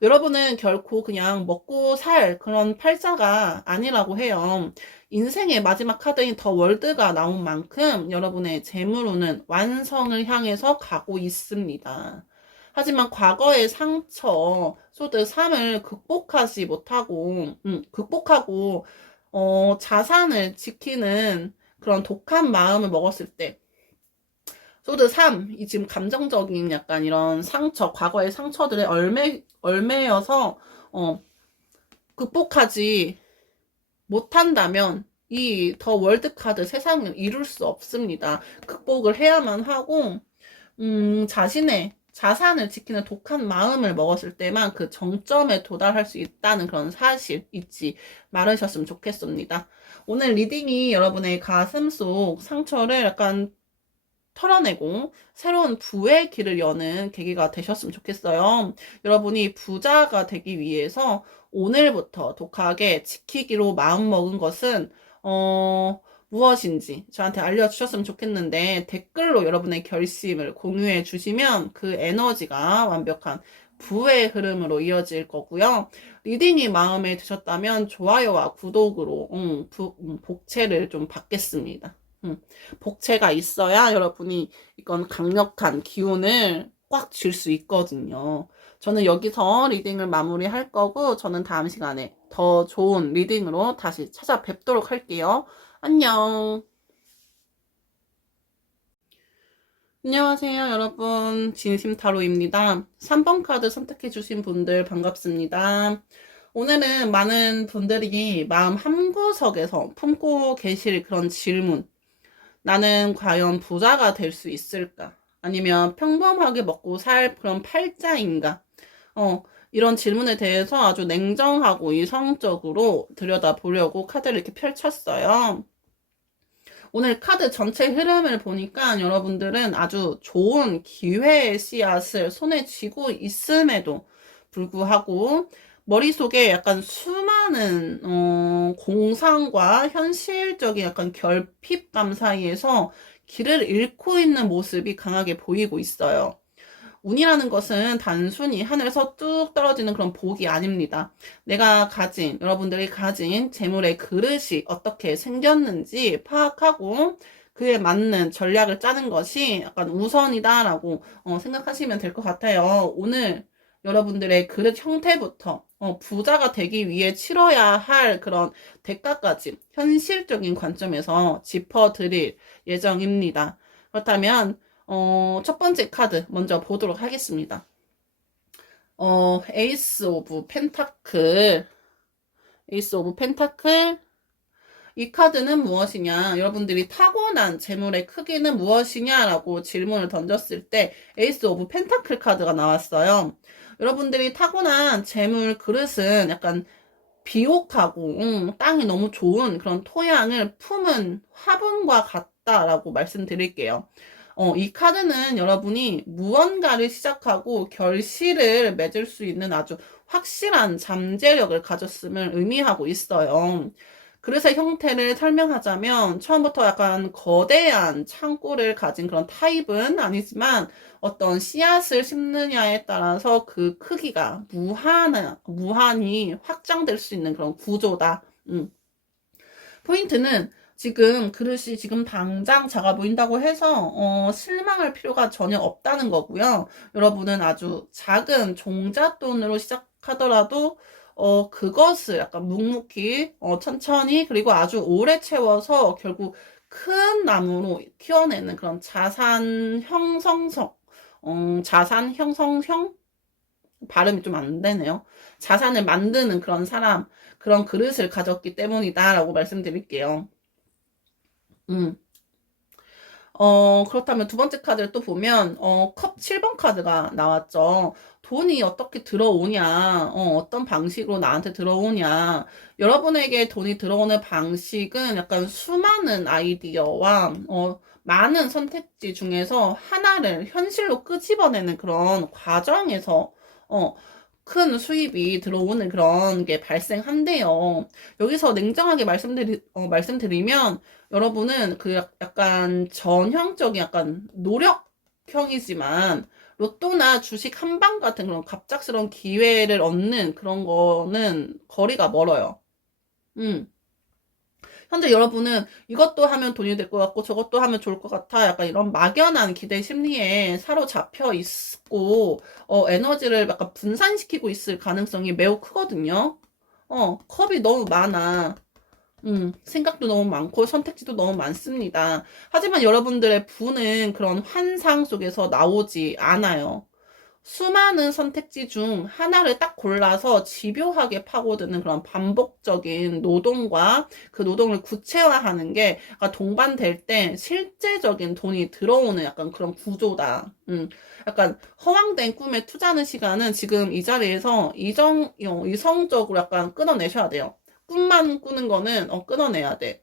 여러분은 결코 그냥 먹고 살 그런 팔자가 아니라고 해요. 인생의 마지막 카드인 더 월드가 나온 만큼 여러분의 재물운은 완성을 향해서 가고 있습니다. 하지만 과거의 상처, 소드 3을 극복하지 못하고, 자산을 지키는 그런 독한 마음을 먹었을 때, 소드 3, 이 지금 감정적인 약간 이런 상처, 과거의 상처들에 얼매여서, 극복하지 못한다면, 이 더 월드 카드 세상을 이룰 수 없습니다. 극복을 해야만 하고, 자신의 자산을 지키는 독한 마음을 먹었을 때만 그 정점에 도달할 수 있다는 그런 사실 잊지 말으셨으면 좋겠습니다. 오늘 리딩이 여러분의 가슴 속 상처를 약간 털어내고 새로운 부의 길을 여는 계기가 되셨으면 좋겠어요. 여러분이 부자가 되기 위해서 오늘부터 독하게 지키기로 마음먹은 것은 무엇인지 저한테 알려주셨으면 좋겠는데 댓글로 여러분의 결심을 공유해 주시면 그 에너지가 완벽한 부의 흐름으로 이어질 거고요. 리딩이 마음에 드셨다면 좋아요와 구독으로 복채를 좀 받겠습니다. 복채가 있어야 여러분이 이건 강력한 기운을 꽉 쥘 수 있거든요. 저는 여기서 리딩을 마무리할 거고 저는 다음 시간에 더 좋은 리딩으로 다시 찾아뵙도록 할게요. 안녕. 안녕하세요, 여러분. 진심타로입니다. 3번 카드 선택해주신 분들 반갑습니다. 오늘은 많은 분들이 마음 한구석에서 품고 계실 그런 질문. 나는 과연 부자가 될 수 있을까? 아니면 평범하게 먹고 살 그런 팔자인가? 이런 질문에 대해서 아주 냉정하고 이성적으로 들여다보려고 카드를 이렇게 펼쳤어요. 오늘 카드 전체 흐름을 보니까 여러분들은 아주 좋은 기회의 씨앗을 손에 쥐고 있음에도 불구하고 머릿속에 약간 수많은 공상과 현실적인 약간 결핍감 사이에서 길을 잃고 있는 모습이 강하게 보이고 있어요. 운이라는 것은 단순히 하늘에서 뚝 떨어지는 그런 복이 아닙니다. 내가 가진, 여러분들이 가진 재물의 그릇이 어떻게 생겼는지 파악하고 그에 맞는 전략을 짜는 것이 약간 우선이다라고 생각하시면 될 것 같아요. 오늘 여러분들의 그릇 형태부터 부자가 되기 위해 치러야 할 그런 대가까지 현실적인 관점에서 짚어드릴 예정입니다. 그렇다면 첫 번째 카드 먼저 보도록 하겠습니다. 에이스 오브 펜타클. 에이스 오브 펜타클. 이 카드는 무엇이냐? 여러분들이 타고난 재물의 크기는 무엇이냐라고 질문을 던졌을 때 에이스 오브 펜타클 카드가 나왔어요. 여러분들이 타고난 재물 그릇은 약간 비옥하고 땅이 너무 좋은 그런 토양을 품은 화분과 같다라고 말씀드릴게요. 이 카드는 여러분이 무언가를 시작하고 결실을 맺을 수 있는 아주 확실한 잠재력을 가졌음을 의미하고 있어요. 그릇의 형태를 설명하자면 처음부터 약간 거대한 창고를 가진 그런 타입은 아니지만 어떤 씨앗을 심느냐에 따라서 그 크기가 무한히 확장될 수 있는 그런 구조다. 포인트는 지금 그릇이 지금 당장 작아 보인다고 해서 실망할 필요가 전혀 없다는 거고요. 여러분은 아주 작은 종잣돈으로 시작하더라도 그것을 약간 묵묵히 천천히 그리고 아주 오래 채워서 결국 큰 나무로 키워내는 그런 자산 형성형 발음이 좀 안 되네요. 자산을 만드는 그런 사람, 그런 그릇을 가졌기 때문이다라고 말씀드릴게요. 음. 그렇다면 두 번째 카드를 또 보면, 컵 7번 카드가 나왔죠. 돈이 어떻게 들어오냐, 어떤 방식으로 나한테 들어오냐. 여러분에게 돈이 들어오는 방식은 약간 수많은 아이디어와, 많은 선택지 중에서 하나를 현실로 끄집어내는 그런 과정에서, 어, 큰 수입이 들어오는 그런 게 발생한대요. 여기서 냉정하게 말씀드리면, 여러분은 그 약간 전형적인 약간 노력형이지만 로또나 주식 한방 같은 그런 갑작스러운 기회를 얻는 그런 거는 거리가 멀어요. 음. 현재 여러분은 이것도 하면 돈이 될 것 같고 저것도 하면 좋을 것 같아. 약간 이런 막연한 기대 심리에 사로잡혀 있고, 에너지를 약간 분산시키고 있을 가능성이 매우 크거든요. 컵이 너무 많아. 생각도 너무 많고 선택지도 너무 많습니다. 하지만 여러분들의 부는 그런 환상 속에서 나오지 않아요. 수많은 선택지 중 하나를 딱 골라서 집요하게 파고드는 그런 반복적인 노동과 그 노동을 구체화하는 게 동반될 때 실제적인 돈이 들어오는 약간 그런 구조다. 약간 허황된 꿈에 투자하는 시간은 지금 이 자리에서 이성적으로 약간 끊어내셔야 돼요. 꿈만 꾸는 거는 끊어내야 돼.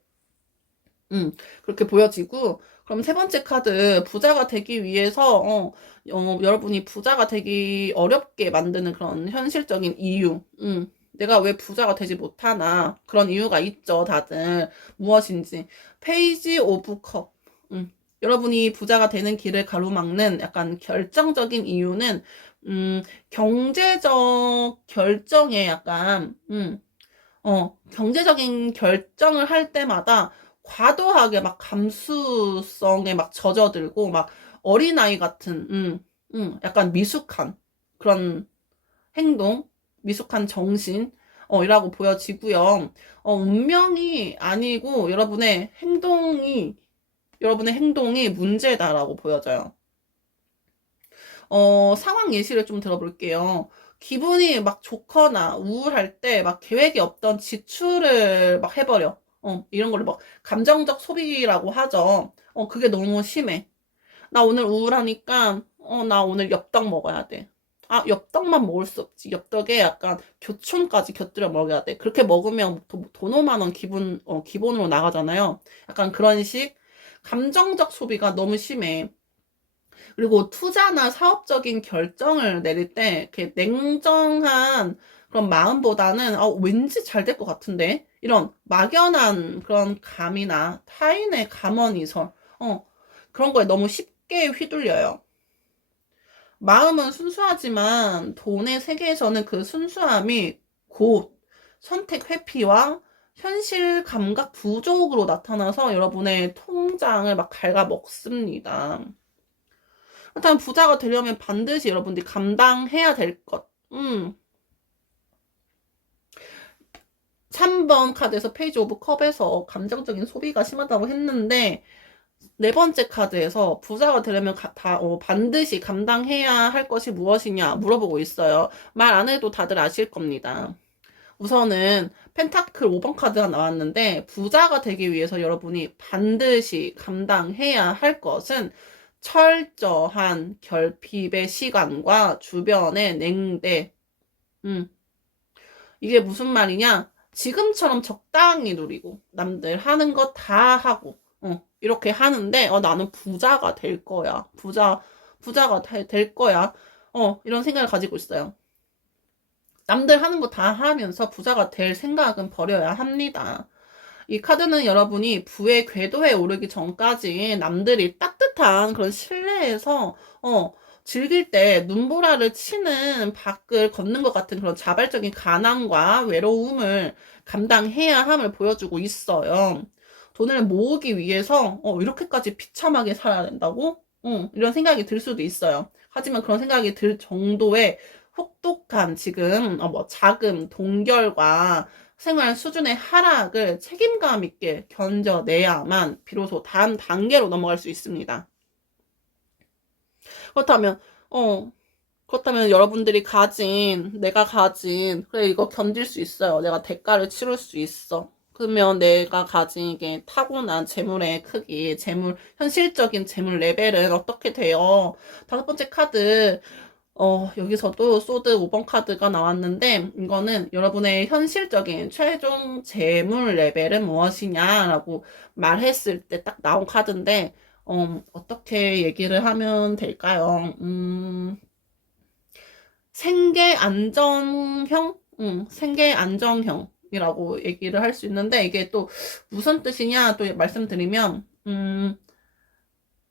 그렇게 보여지고, 그럼 세 번째 카드, 부자가 되기 위해서, 여러분이 부자가 되기 어렵게 만드는 그런 현실적인 이유. 내가 왜 부자가 되지 못하나. 그런 이유가 있죠, 다들. 무엇인지. 페이지 오브 컵. 여러분이 부자가 되는 길을 가로막는 약간 결정적인 이유는, 경제적 결정에 약간, 경제적인 결정을 할 때마다 과도하게 막 감수성에 막 젖어들고 막 어린아이 같은, 약간 미숙한 그런 행동, 미숙한 정신, 이라고 보여지고요. 운명이 아니고 여러분의 행동이 문제다라고 보여져요. 상황 예시를 좀 들어볼게요. 기분이 막 좋거나 우울할 때 막 계획이 없던 지출을 막 해버려. 이런 거를 막 감정적 소비라고 하죠. 그게 너무 심해. 나 오늘 우울하니까, 나 오늘 엽떡 먹어야 돼. 아, 엽떡만 먹을 수 없지. 엽떡에 약간 교촌까지 곁들여 먹어야 돼. 그렇게 먹으면 돈 5만 원 기본으로 나가잖아요. 약간 그런 식. 감정적 소비가 너무 심해. 그리고 투자나 사업적인 결정을 내릴 때 이렇게 냉정한 그런 마음보다는 왠지 잘 될 것 같은데 이런 막연한 그런 감이나 타인의 감언이설 그런 거에 너무 쉽게 휘둘려요. 마음은 순수하지만 돈의 세계에서는 그 순수함이 곧 선택 회피와 현실 감각 부족으로 나타나서 여러분의 통장을 막 갉아먹습니다. 일단 부자가 되려면 반드시 여러분들이 감당해야 될 것. 3번 카드에서 페이지 오브 컵에서 감정적인 소비가 심하다고 했는데 네 번째 카드에서 부자가 되려면 반드시 감당해야 할 것이 무엇이냐 물어보고 있어요. 말 안 해도 다들 아실 겁니다. 우선은 펜타클 5번 카드가 나왔는데 부자가 되기 위해서 여러분이 반드시 감당해야 할 것은 철저한 결핍의 시간과 주변의 냉대. 음, 이게 무슨 말이냐? 지금처럼 적당히 누리고 남들 하는 거 다 하고 이렇게 하는데 나는 부자가 될 거야. 부자가 될 거야. 이런 생각을 가지고 있어요. 남들 하는 거 다 하면서 부자가 될 생각은 버려야 합니다. 이 카드는 여러분이 부의 궤도에 오르기 전까지 남들이 따뜻한 그런 실내에서 즐길 때 눈보라를 치는 밖을 걷는 것 같은 그런 자발적인 가난과 외로움을 감당해야 함을 보여주고 있어요. 돈을 모으기 위해서 이렇게까지 비참하게 살아야 된다고? 이런 생각이 들 수도 있어요. 하지만 그런 생각이 들 정도의 혹독한 지금 뭐 자금, 동결과 생활 수준의 하락을 책임감 있게 견뎌내야만 비로소 다음 단계로 넘어갈 수 있습니다. 그렇다면, 내가 가진, 그래, 이거 견딜 수 있어요. 내가 대가를 치를 수 있어. 그러면 내가 가진 이게 타고난 재물의 크기, 현실적인 재물 레벨은 어떻게 돼요? 다섯 번째 카드, 여기서도 소드 5번 카드가 나왔는데, 이거는 여러분의 현실적인 최종 재물 레벨은 무엇이냐라고 말했을 때 딱 나온 카드인데, 어떻게 얘기를 하면 될까요? 생계 안정형? 생계 안정형이라고 얘기를 할 수 있는데, 이게 또 무슨 뜻이냐 또 말씀드리면,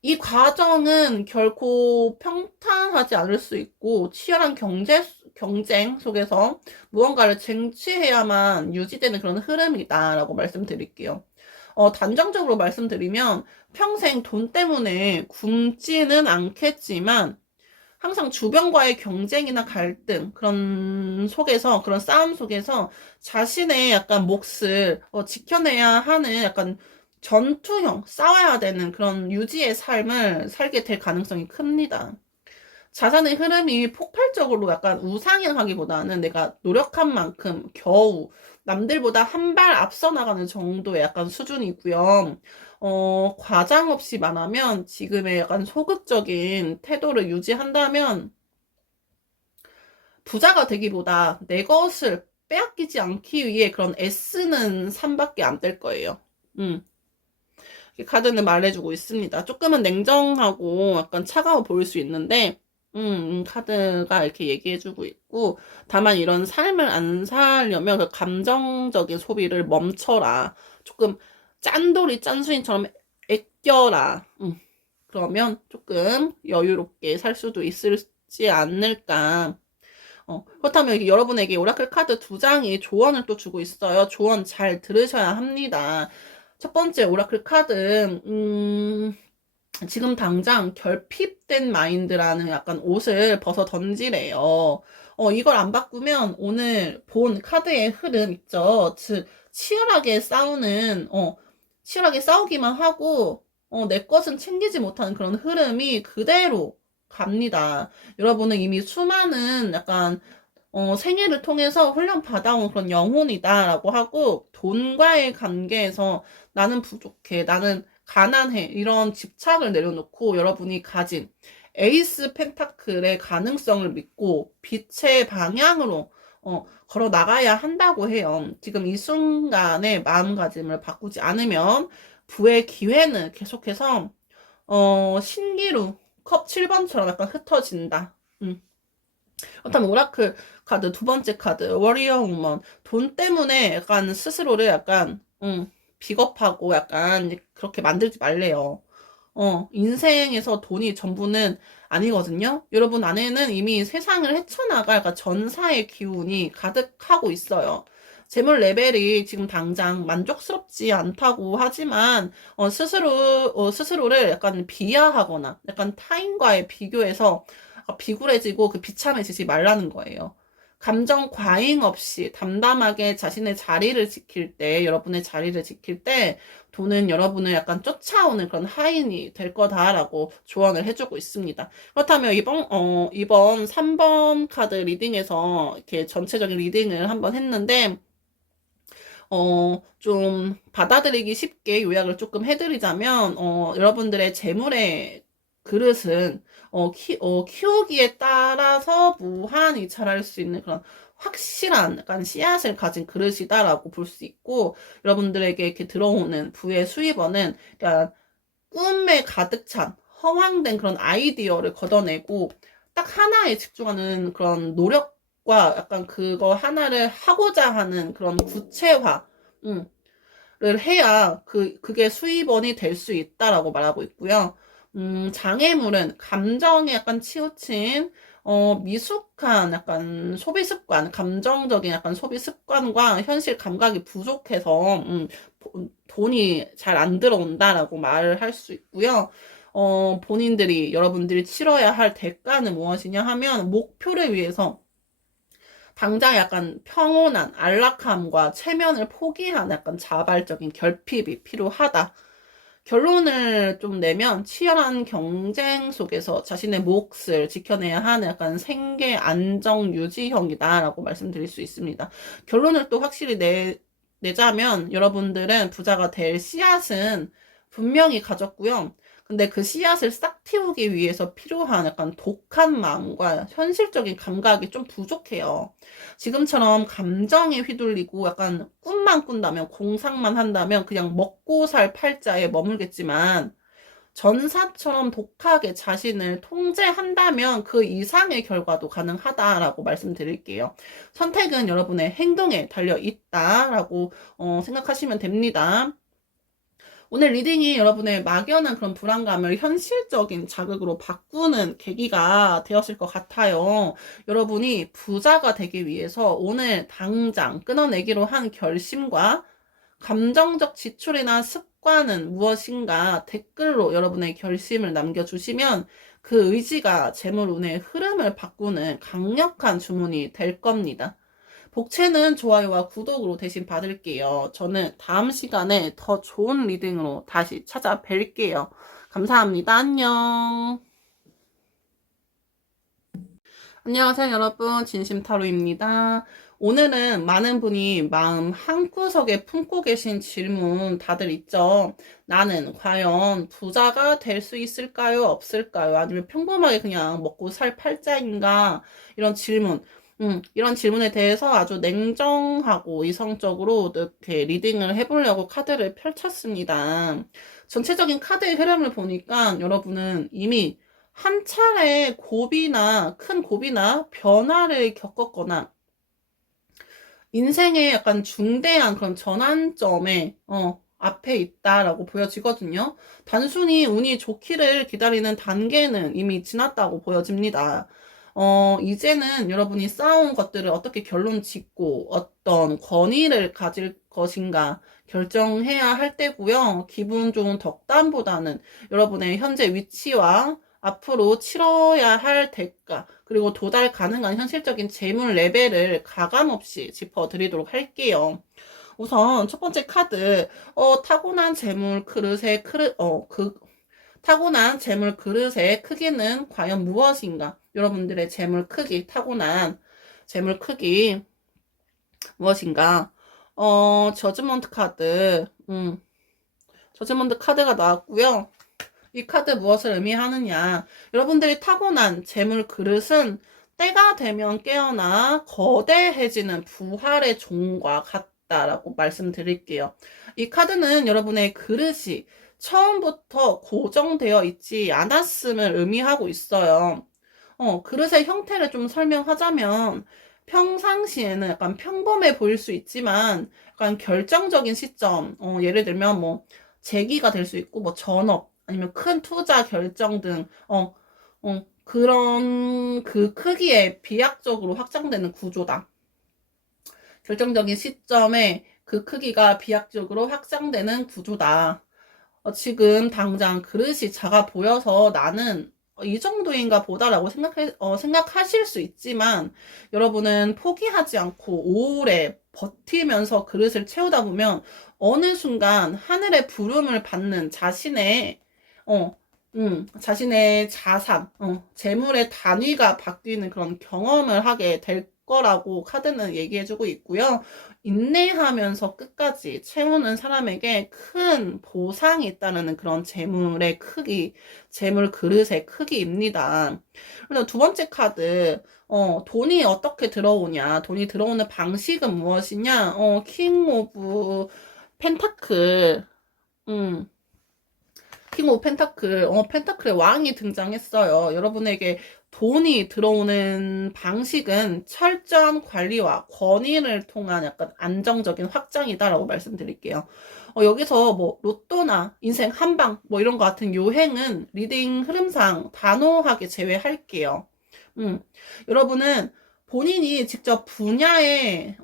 이 과정은 결코 평탄하지 않을 수 있고, 치열한 경쟁 속에서 무언가를 쟁취해야만 유지되는 그런 흐름이다라고 말씀드릴게요. 단정적으로 말씀드리면, 평생 돈 때문에 굶지는 않겠지만, 항상 주변과의 경쟁이나 갈등, 그런 싸움 속에서 자신의 약간 몫을 지켜내야 하는 약간 전투형, 싸워야 되는 그런 유지의 삶을 살게 될 가능성이 큽니다. 자산의 흐름이 폭발적으로 약간 우상향하기보다는 내가 노력한 만큼 겨우 남들보다 한 발 앞서 나가는 정도의 약간 수준이고요. 과장 없이 말하면 지금의 약간 소극적인 태도를 유지한다면 부자가 되기보다 내 것을 빼앗기지 않기 위해 그런 애쓰는 삶밖에 안 될 거예요. 음. 이 카드는 말해주고 있습니다. 조금은 냉정하고 약간 차가워 보일 수 있는데, 카드가 이렇게 얘기해주고 있고, 다만 이런 삶을 안 살려면 그 감정적인 소비를 멈춰라. 조금 짠돌이 짠순이처럼 애껴라. 그러면 조금 여유롭게 살 수도 있을지 않을까. 그렇다면 여러분에게 오라클 카드 두 장이 조언을 또 주고 있어요. 조언 잘 들으셔야 합니다. 첫 번째 오라클 카드, 지금 당장 결핍된 마인드라는 약간 옷을 벗어 던지래요. 이걸 안 바꾸면 오늘 본 카드의 흐름 있죠. 즉, 치열하게 싸우기만 하고, 내 것은 챙기지 못하는 그런 흐름이 그대로 갑니다. 여러분은 이미 수많은 약간 생애를 통해서 훈련 받아온 그런 영혼이다라고 하고, 돈과의 관계에서 나는 부족해, 나는 가난해, 이런 집착을 내려놓고 여러분이 가진 에이스 펜타클의 가능성을 믿고 빛의 방향으로 걸어 나가야 한다고 해요. 지금 이 순간의 마음가짐을 바꾸지 않으면 부의 기회는 계속해서 신기루 컵 7번처럼 약간 흩어진다. 그렇다면 오라클 카드 두 번째 카드 워리어 우먼, 돈 때문에 약간 스스로를 약간 비겁하고 약간 그렇게 만들지 말래요. 인생에서 돈이 전부는 아니거든요. 여러분 안에는 이미 세상을 헤쳐나갈 약간 전사의 기운이 가득하고 있어요. 재물 레벨이 지금 당장 만족스럽지 않다고 하지만 스스로를 약간 비하하거나 약간 타인과의 비교해서 비굴해지고 그 비참해지지 말라는 거예요. 감정 과잉 없이 담담하게 자신의 자리를 지킬 때, 여러분의 자리를 지킬 때, 돈은 여러분을 약간 쫓아오는 그런 하인이 될 거다라고 조언을 해주고 있습니다. 그렇다면 이번 3번 카드 리딩에서 이렇게 전체적인 리딩을 한번 했는데, 좀 받아들이기 쉽게 요약을 조금 해드리자면, 여러분들의 재물의 그릇은, 키우기에 따라서 무한히 자랄 수 있는 그런 확실한 약간 씨앗을 가진 그릇이다라고 볼 수 있고, 여러분들에게 이렇게 들어오는 부의 수입원은, 그러니까 꿈에 가득 찬, 허황된 그런 아이디어를 걷어내고, 딱 하나에 집중하는 그런 노력과 약간 그거 하나를 하고자 하는 그런 구체화, 를 해야 그게 수입원이 될 수 있다라고 말하고 있고요. 장애물은 감정에 약간 치우친, 미숙한 약간 소비 습관, 감정적인 약간 소비 습관과 현실 감각이 부족해서, 돈이 잘 안 들어온다라고 말을 할 수 있고요. 여러분들이 치러야 할 대가는 무엇이냐 하면, 목표를 위해서 당장 약간 평온한 안락함과 체면을 포기한 약간 자발적인 결핍이 필요하다. 결론을 좀 내면 치열한 경쟁 속에서 자신의 몫을 지켜내야 하는 약간 생계 안정 유지형이다라고 말씀드릴 수 있습니다. 결론을 또 확실히 내자면 여러분들은 부자가 될 씨앗은 분명히 가졌고요. 근데 그 씨앗을 싹 틔우기 위해서 필요한 약간 독한 마음과 현실적인 감각이 좀 부족해요. 지금처럼 감정에 휘둘리고 약간 꿈만 꾼다면, 공상만 한다면 그냥 먹고 살 팔자에 머물겠지만, 전사처럼 독하게 자신을 통제한다면 그 이상의 결과도 가능하다라고 말씀드릴게요. 선택은 여러분의 행동에 달려 있다라고 생각하시면 됩니다. 오늘 리딩이 여러분의 막연한 그런 불안감을 현실적인 자극으로 바꾸는 계기가 되었을 것 같아요. 여러분이 부자가 되기 위해서 오늘 당장 끊어내기로 한 결심과 감정적 지출이나 습관은 무엇인가 댓글로 여러분의 결심을 남겨주시면 그 의지가 재물운의 흐름을 바꾸는 강력한 주문이 될 겁니다. 복채는 좋아요와 구독으로 대신 받을게요. 저는 다음 시간에 더 좋은 리딩으로 다시 찾아뵐게요. 감사합니다. 안녕. 안녕하세요, 여러분. 진심타로입니다. 오늘은 많은 분이 마음 한구석에 품고 계신 질문 다들 있죠. 나는 과연 부자가 될 수 있을까요? 없을까요? 아니면 평범하게 그냥 먹고 살 팔자인가? 이런 질문. 이런 질문에 대해서 아주 냉정하고 이성적으로 이렇게 리딩을 해보려고 카드를 펼쳤습니다. 전체적인 카드의 흐름을 보니까 여러분은 이미 한 차례 큰 고비나 변화를 겪었거나 인생의 약간 중대한 그런 전환점에 앞에 있다라고 보여지거든요. 단순히 운이 좋기를 기다리는 단계는 이미 지났다고 보여집니다. 이제는 여러분이 쌓아온 것들을 어떻게 결론 짓고 어떤 권위를 가질 것인가 결정해야 할 때고요. 기분 좋은 덕담보다는 여러분의 현재 위치와 앞으로 치러야 할 대가, 그리고 도달 가능한 현실적인 재물 레벨을 가감없이 짚어드리도록 할게요. 우선 첫 번째 카드, 타고난 재물 그릇의 타고난 재물 그릇의 크기는 과연 무엇인가? 여러분들의 재물 크기, 타고난 재물 크기 무엇인가? 저지먼트 카드, 저지먼트 카드가 나왔고요. 이 카드 무엇을 의미하느냐? 여러분들이 타고난 재물 그릇은 때가 되면 깨어나 거대해지는 부활의 종과 같다라고 말씀드릴게요. 이 카드는 여러분의 그릇이 처음부터 고정되어 있지 않았음을 의미하고 있어요. 그릇의 형태를 좀 설명하자면 평상시에는 약간 평범해 보일 수 있지만 약간 결정적인 시점, 예를 들면 뭐 재기가 될 수 있고 뭐 전업 아니면 큰 투자 결정 등 그런 그 크기에 비약적으로 확장되는 구조다. 결정적인 시점에 그 크기가 비약적으로 확장되는 구조다. 지금 당장 그릇이 작아 보여서 나는 이 정도인가 보다라고 생각하실 수 있지만 여러분은 포기하지 않고 오래 버티면서 그릇을 채우다 보면 어느 순간 하늘의 부름을 받는 자신의 자산, 재물의 단위가 바뀌는 그런 경험을 하게 될 거라고 카드는 얘기해주고 있고요. 인내하면서 끝까지 채우는 사람에게 큰 보상이 있다는 그런 재물의 크기, 재물 그릇의 크기입니다. 그래서 두 번째 카드, 돈이 어떻게 들어오냐, 돈이 들어오는 방식은 무엇이냐, 킹 오브 펜타클, 킹 오브 펜타클, 펜타클의 왕이 등장했어요. 여러분에게 돈이 들어오는 방식은 철저한 관리와 권위를 통한 약간 안정적인 확장이다라고 말씀드릴게요. 여기서 뭐 로또나 인생 한방 뭐 이런 것 같은 요행은 리딩 흐름상 단호하게 제외할게요. 여러분은 본인이 직접 분야의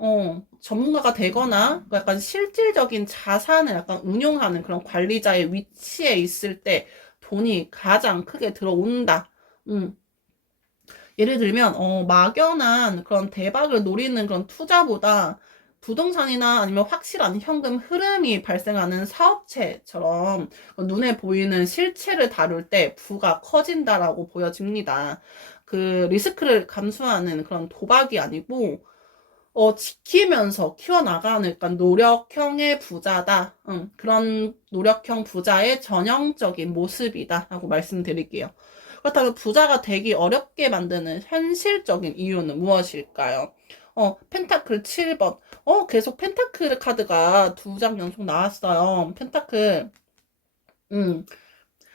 전문가가 되거나 약간 실질적인 자산을 약간 운용하는 그런 관리자의 위치에 있을 때 돈이 가장 크게 들어온다. 예를 들면 막연한 그런 대박을 노리는 그런 투자보다 부동산이나 아니면 확실한 현금 흐름이 발생하는 사업체처럼 눈에 보이는 실체를 다룰 때 부가 커진다라고 보여집니다. 그 리스크를 감수하는 그런 도박이 아니고 지키면서 키워나가는 약간 노력형의 부자다. 그런 노력형 부자의 전형적인 모습이다. 라고 말씀드릴게요. 그렇다면 부자가 되기 어렵게 만드는 현실적인 이유는 무엇일까요? 펜타클 7번. 계속 펜타클 카드가 2장 연속 나왔어요. 음,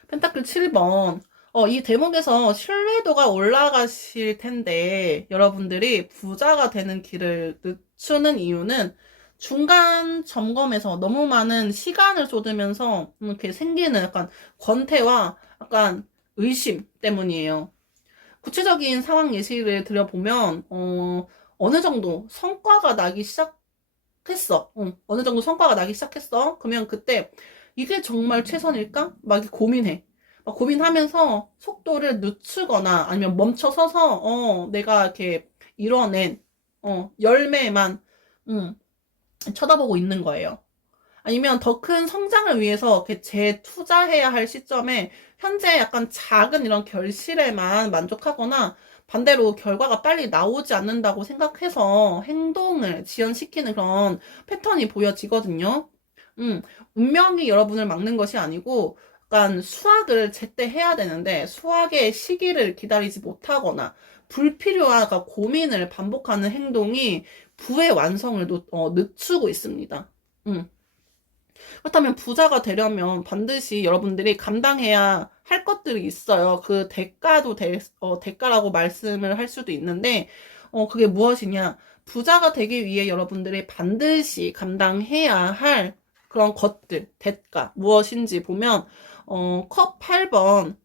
펜타클 7번. 이 대목에서 신뢰도가 올라가실 텐데, 여러분들이 부자가 되는 길을 늦추는 이유는 중간 점검에서 너무 많은 시간을 쏟으면서 이렇게 생기는 약간 권태와 약간 의심 때문이에요. 구체적인 상황 예시를 들어보면, 어느 정도 성과가 나기 시작했어. 어느 정도 성과가 나기 시작했어. 그러면 그때 이게 정말 최선일까? 막 고민해. 막 고민하면서 속도를 늦추거나 아니면 멈춰 서서, 내가 이렇게 이뤄낸, 열매만, 음, 쳐다보고 있는 거예요. 아니면 더 큰 성장을 위해서 이렇게 재투자해야 할 시점에 현재 약간 작은 이런 결실에만 만족하거나 반대로 결과가 빨리 나오지 않는다고 생각해서 행동을 지연시키는 그런 패턴이 보여지거든요. 음, 운명이 여러분을 막는 것이 아니고 약간 수확을 제때 해야 되는데 수확의 시기를 기다리지 못하거나 불필요한 고민을 반복하는 행동이 부의 완성을 늦추고 있습니다. 음. 그렇다면 부자가 되려면 반드시 여러분들이 감당해야 할 것들이 있어요. 그 대가라고 말씀을 할 수도 있는데, 그게 무엇이냐? 부자가 되기 위해 여러분들이 반드시 감당해야 할 그런 것들, 대가, 무엇인지 보면, 컵 8번.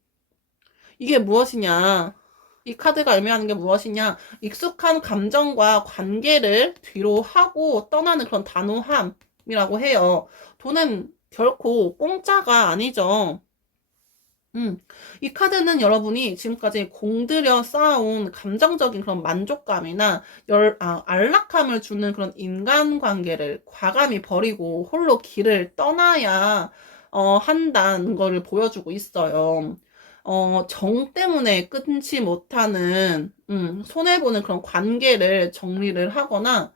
이게 무엇이냐? 이 카드가 의미하는 게 무엇이냐? 익숙한 감정과 관계를 뒤로 하고 떠나는 그런 단호함이라고 해요. 돈은 결코 공짜가 아니죠. 이 카드는 여러분이 지금까지 공들여 쌓아온 감정적인 그런 만족감이나 안락함을 주는 그런 인간관계를 과감히 버리고 홀로 길을 떠나야 한다는 거를 보여주고 있어요. 정 때문에 끊지 못하는, 손해보는 그런 관계를 정리를 하거나,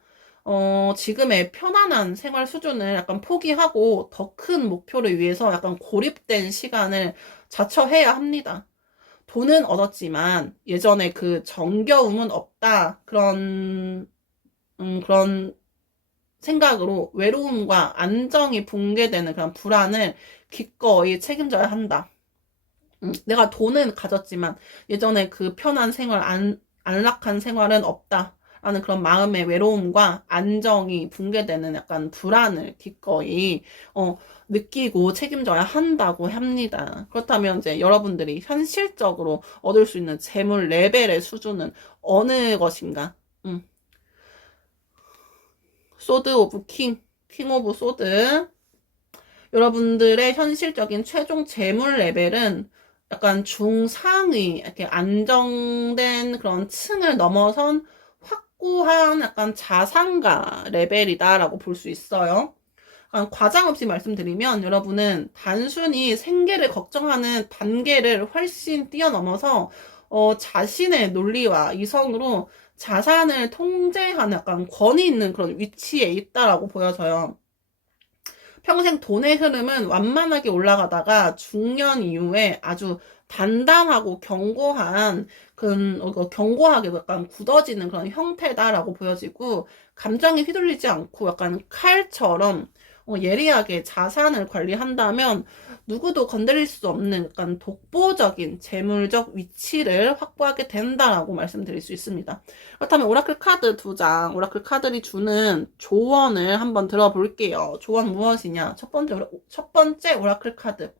지금의 편안한 생활 수준을 약간 포기하고 더 큰 목표를 위해서 약간 고립된 시간을 자처해야 합니다. 돈은 얻었지만 예전에 그 정겨움은 없다. 그런 생각으로 외로움과 안정이 붕괴되는 그런 불안을 기꺼이 책임져야 한다. 내가 돈은 가졌지만 예전에 그 편한 생활, 안락한 생활은 없다. 라는 그런 마음의 외로움과 안정이 붕괴되는 약간 불안을 기꺼이 느끼고 책임져야 한다고 합니다. 그렇다면 이제 여러분들이 현실적으로 얻을 수 있는 재물 레벨의 수준은 어느 것인가? 소드 오브 킹 오브 소드. 여러분들의 현실적인 최종 재물 레벨은 약간 중상위, 이렇게 안정된 그런 층을 넘어선 확고한 약간 자산가 레벨이다라고 볼 수 있어요. 과장 없이 말씀드리면 여러분은 단순히 생계를 걱정하는 단계를 훨씬 뛰어넘어서 자신의 논리와 이성으로 자산을 통제하는 약간 권위 있는 그런 위치에 있다라고 보여져요. 평생 돈의 흐름은 완만하게 올라가다가 중년 이후에 아주 단단하고 견고하게 약간 굳어지는 그런 형태다라고 보여지고, 감정에 휘둘리지 않고 약간 칼처럼 예리하게 자산을 관리한다면 누구도 건드릴 수 없는 약간 독보적인 재물적 위치를 확보하게 된다라고 말씀드릴 수 있습니다. 그렇다면 오라클 카드 2장, 오라클 카드들이 주는 조언을 한번 들어볼게요. 조언 무엇이냐? 첫 번째 오라클 카드.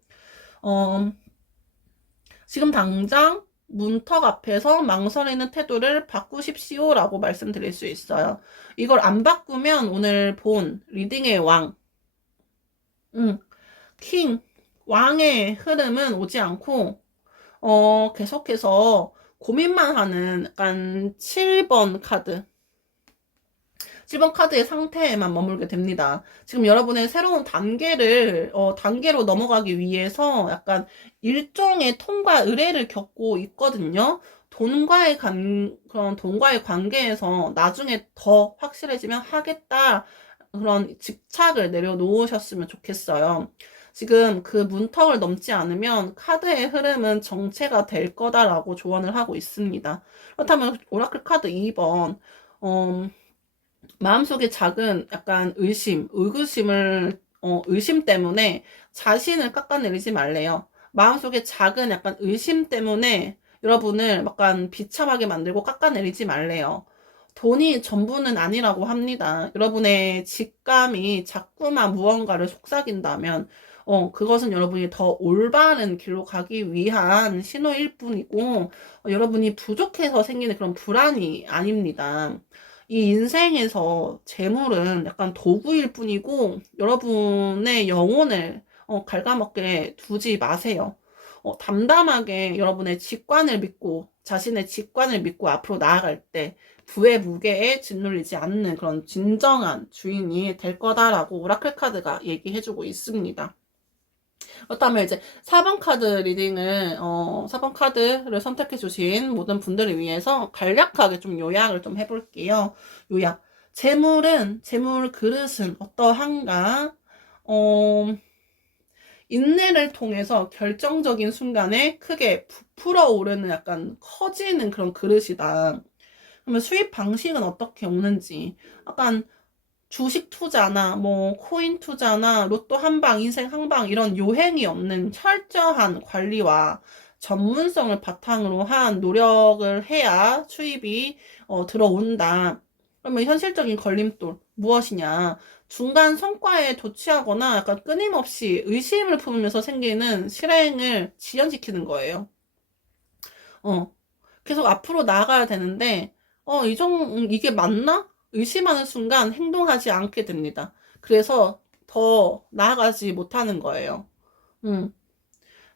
지금 당장 문턱 앞에서 망설이는 태도를 바꾸십시오라고 말씀드릴 수 있어요. 이걸 안 바꾸면 오늘 본 리딩의 왕, 킹, 왕의 흐름은 오지 않고, 계속해서 고민만 하는 약간 7번 카드. 7번 카드의 상태에만 머물게 됩니다. 지금 여러분의 새로운 단계로 넘어가기 위해서 약간 일종의 통과 의례를 겪고 있거든요. 그런 돈과의 관계에서 나중에 더 확실해지면 하겠다. 그런 집착을 내려놓으셨으면 좋겠어요. 지금 그 문턱을 넘지 않으면 카드의 흐름은 정체가 될 거다라고 조언을 하고 있습니다. 그렇다면 오라클 카드 2번, 마음속에 작은 약간 의심 때문에 자신을 깎아내리지 말래요. 마음속에 작은 약간 의심 때문에 여러분을 약간 비참하게 만들고 깎아내리지 말래요. 돈이 전부는 아니라고 합니다. 여러분의 직감이 자꾸만 무언가를 속삭인다면, 그것은 여러분이 더 올바른 길로 가기 위한 신호일 뿐이고, 여러분이 부족해서 생기는 그런 불안이 아닙니다. 이 인생에서 재물은 약간 도구일 뿐이고 여러분의 영혼을 갉아먹게 두지 마세요. 담담하게 여러분의 직관을 믿고 자신의 직관을 믿고 앞으로 나아갈 때 부의 무게에 짓눌리지 않는 그런 진정한 주인이 될 거다라고 오라클 카드가 얘기해주고 있습니다. 그렇다면 이제 4번 카드 리딩을, 4번 카드를 선택해 주신 모든 분들을 위해서 간략하게 좀 요약을 좀 해볼게요. 요약. 재물 그릇은 어떠한가? 어, 인내를 통해서 결정적인 순간에 크게 부풀어 오르는 약간 커지는 그런 그릇이다. 그러면 수입 방식은 어떻게 오는지. 약간 주식 투자나 뭐 코인 투자나 로또 한방, 인생 한방 이런 요행이 없는 철저한 관리와 전문성을 바탕으로 한 노력을 해야 수입이 들어온다. 그러면 현실적인 걸림돌 무엇이냐? 중간 성과에 도취하거나 약간 끊임없이 의심을 품으면서 생기는 실행을 지연시키는 거예요. 어, 계속 앞으로 나아가야 되는데, 이게 맞나? 의심하는 순간 행동하지 않게 됩니다. 그래서 더 나아가지 못하는 거예요. 음,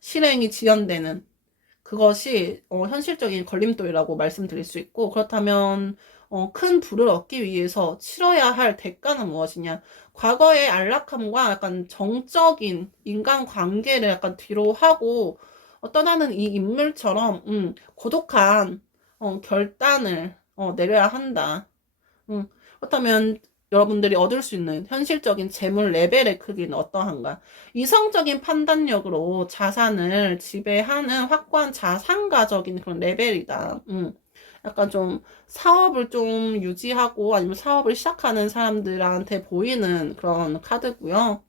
실행이 지연되는 그것이 현실적인 걸림돌이라고 말씀드릴 수 있고, 그렇다면 큰 부를 얻기 위해서 치러야 할 대가는 무엇이냐? 과거의 안락함과 약간 정적인 인간관계를 약간 뒤로 하고 떠나는 이 인물처럼 고독한 결단을 내려야 한다. 그렇다면 여러분들이 얻을 수 있는 현실적인 재물 레벨의 크기는 어떠한가? 이성적인 판단력으로 자산을 지배하는 확고한 자산가적인 그런 레벨이다. 약간 좀 사업을 좀 유지하고 아니면 사업을 시작하는 사람들한테 보이는 그런 카드고요.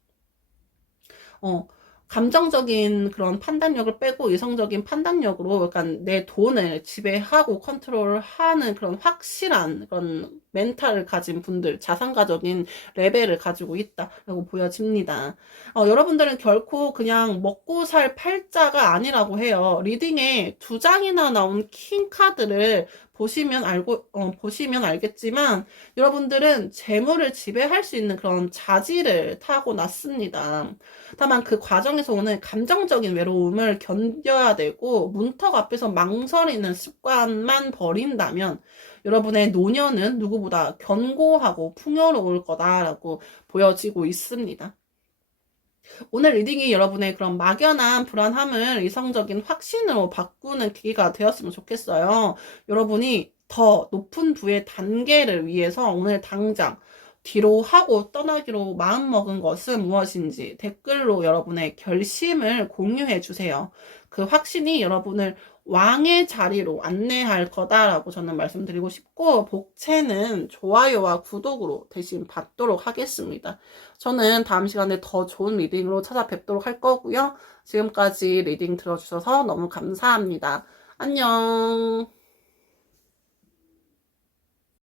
어, 감정적인 그런 판단력을 빼고 이성적인 판단력으로 약간 내 돈을 지배하고 컨트롤하는 그런 확실한 그런 멘탈을 가진 분들, 자산가적인 레벨을 가지고 있다라고 보여집니다. 여러분들은 결코 그냥 먹고 살 팔자가 아니라고 해요. 리딩에 2장이나 나온 킹 카드를 보시면 알겠지만, 여러분들은 재물을 지배할 수 있는 그런 자질을 타고났습니다. 다만 그 과정에서 오는 감정적인 외로움을 견뎌야 되고 문턱 앞에서 망설이는 습관만 버린다면 여러분의 노년은 누구보다 견고하고 풍요로울 거다라고 보여지고 있습니다. 오늘 리딩이 여러분의 그런 막연한 불안함을 이성적인 확신으로 바꾸는 계기가 되었으면 좋겠어요. 여러분이 더 높은 부의 단계를 위해서 오늘 당장 뒤로 하고 떠나기로 마음먹은 것은 무엇인지 댓글로 여러분의 결심을 공유해 주세요. 그 확신이 여러분을 왕의 자리로 안내할 거다라고 저는 말씀드리고 싶고, 복채는 좋아요와 구독으로 대신 받도록 하겠습니다. 저는 다음 시간에 더 좋은 리딩으로 찾아뵙도록 할 거고요. 지금까지 리딩 들어주셔서 너무 감사합니다. 안녕.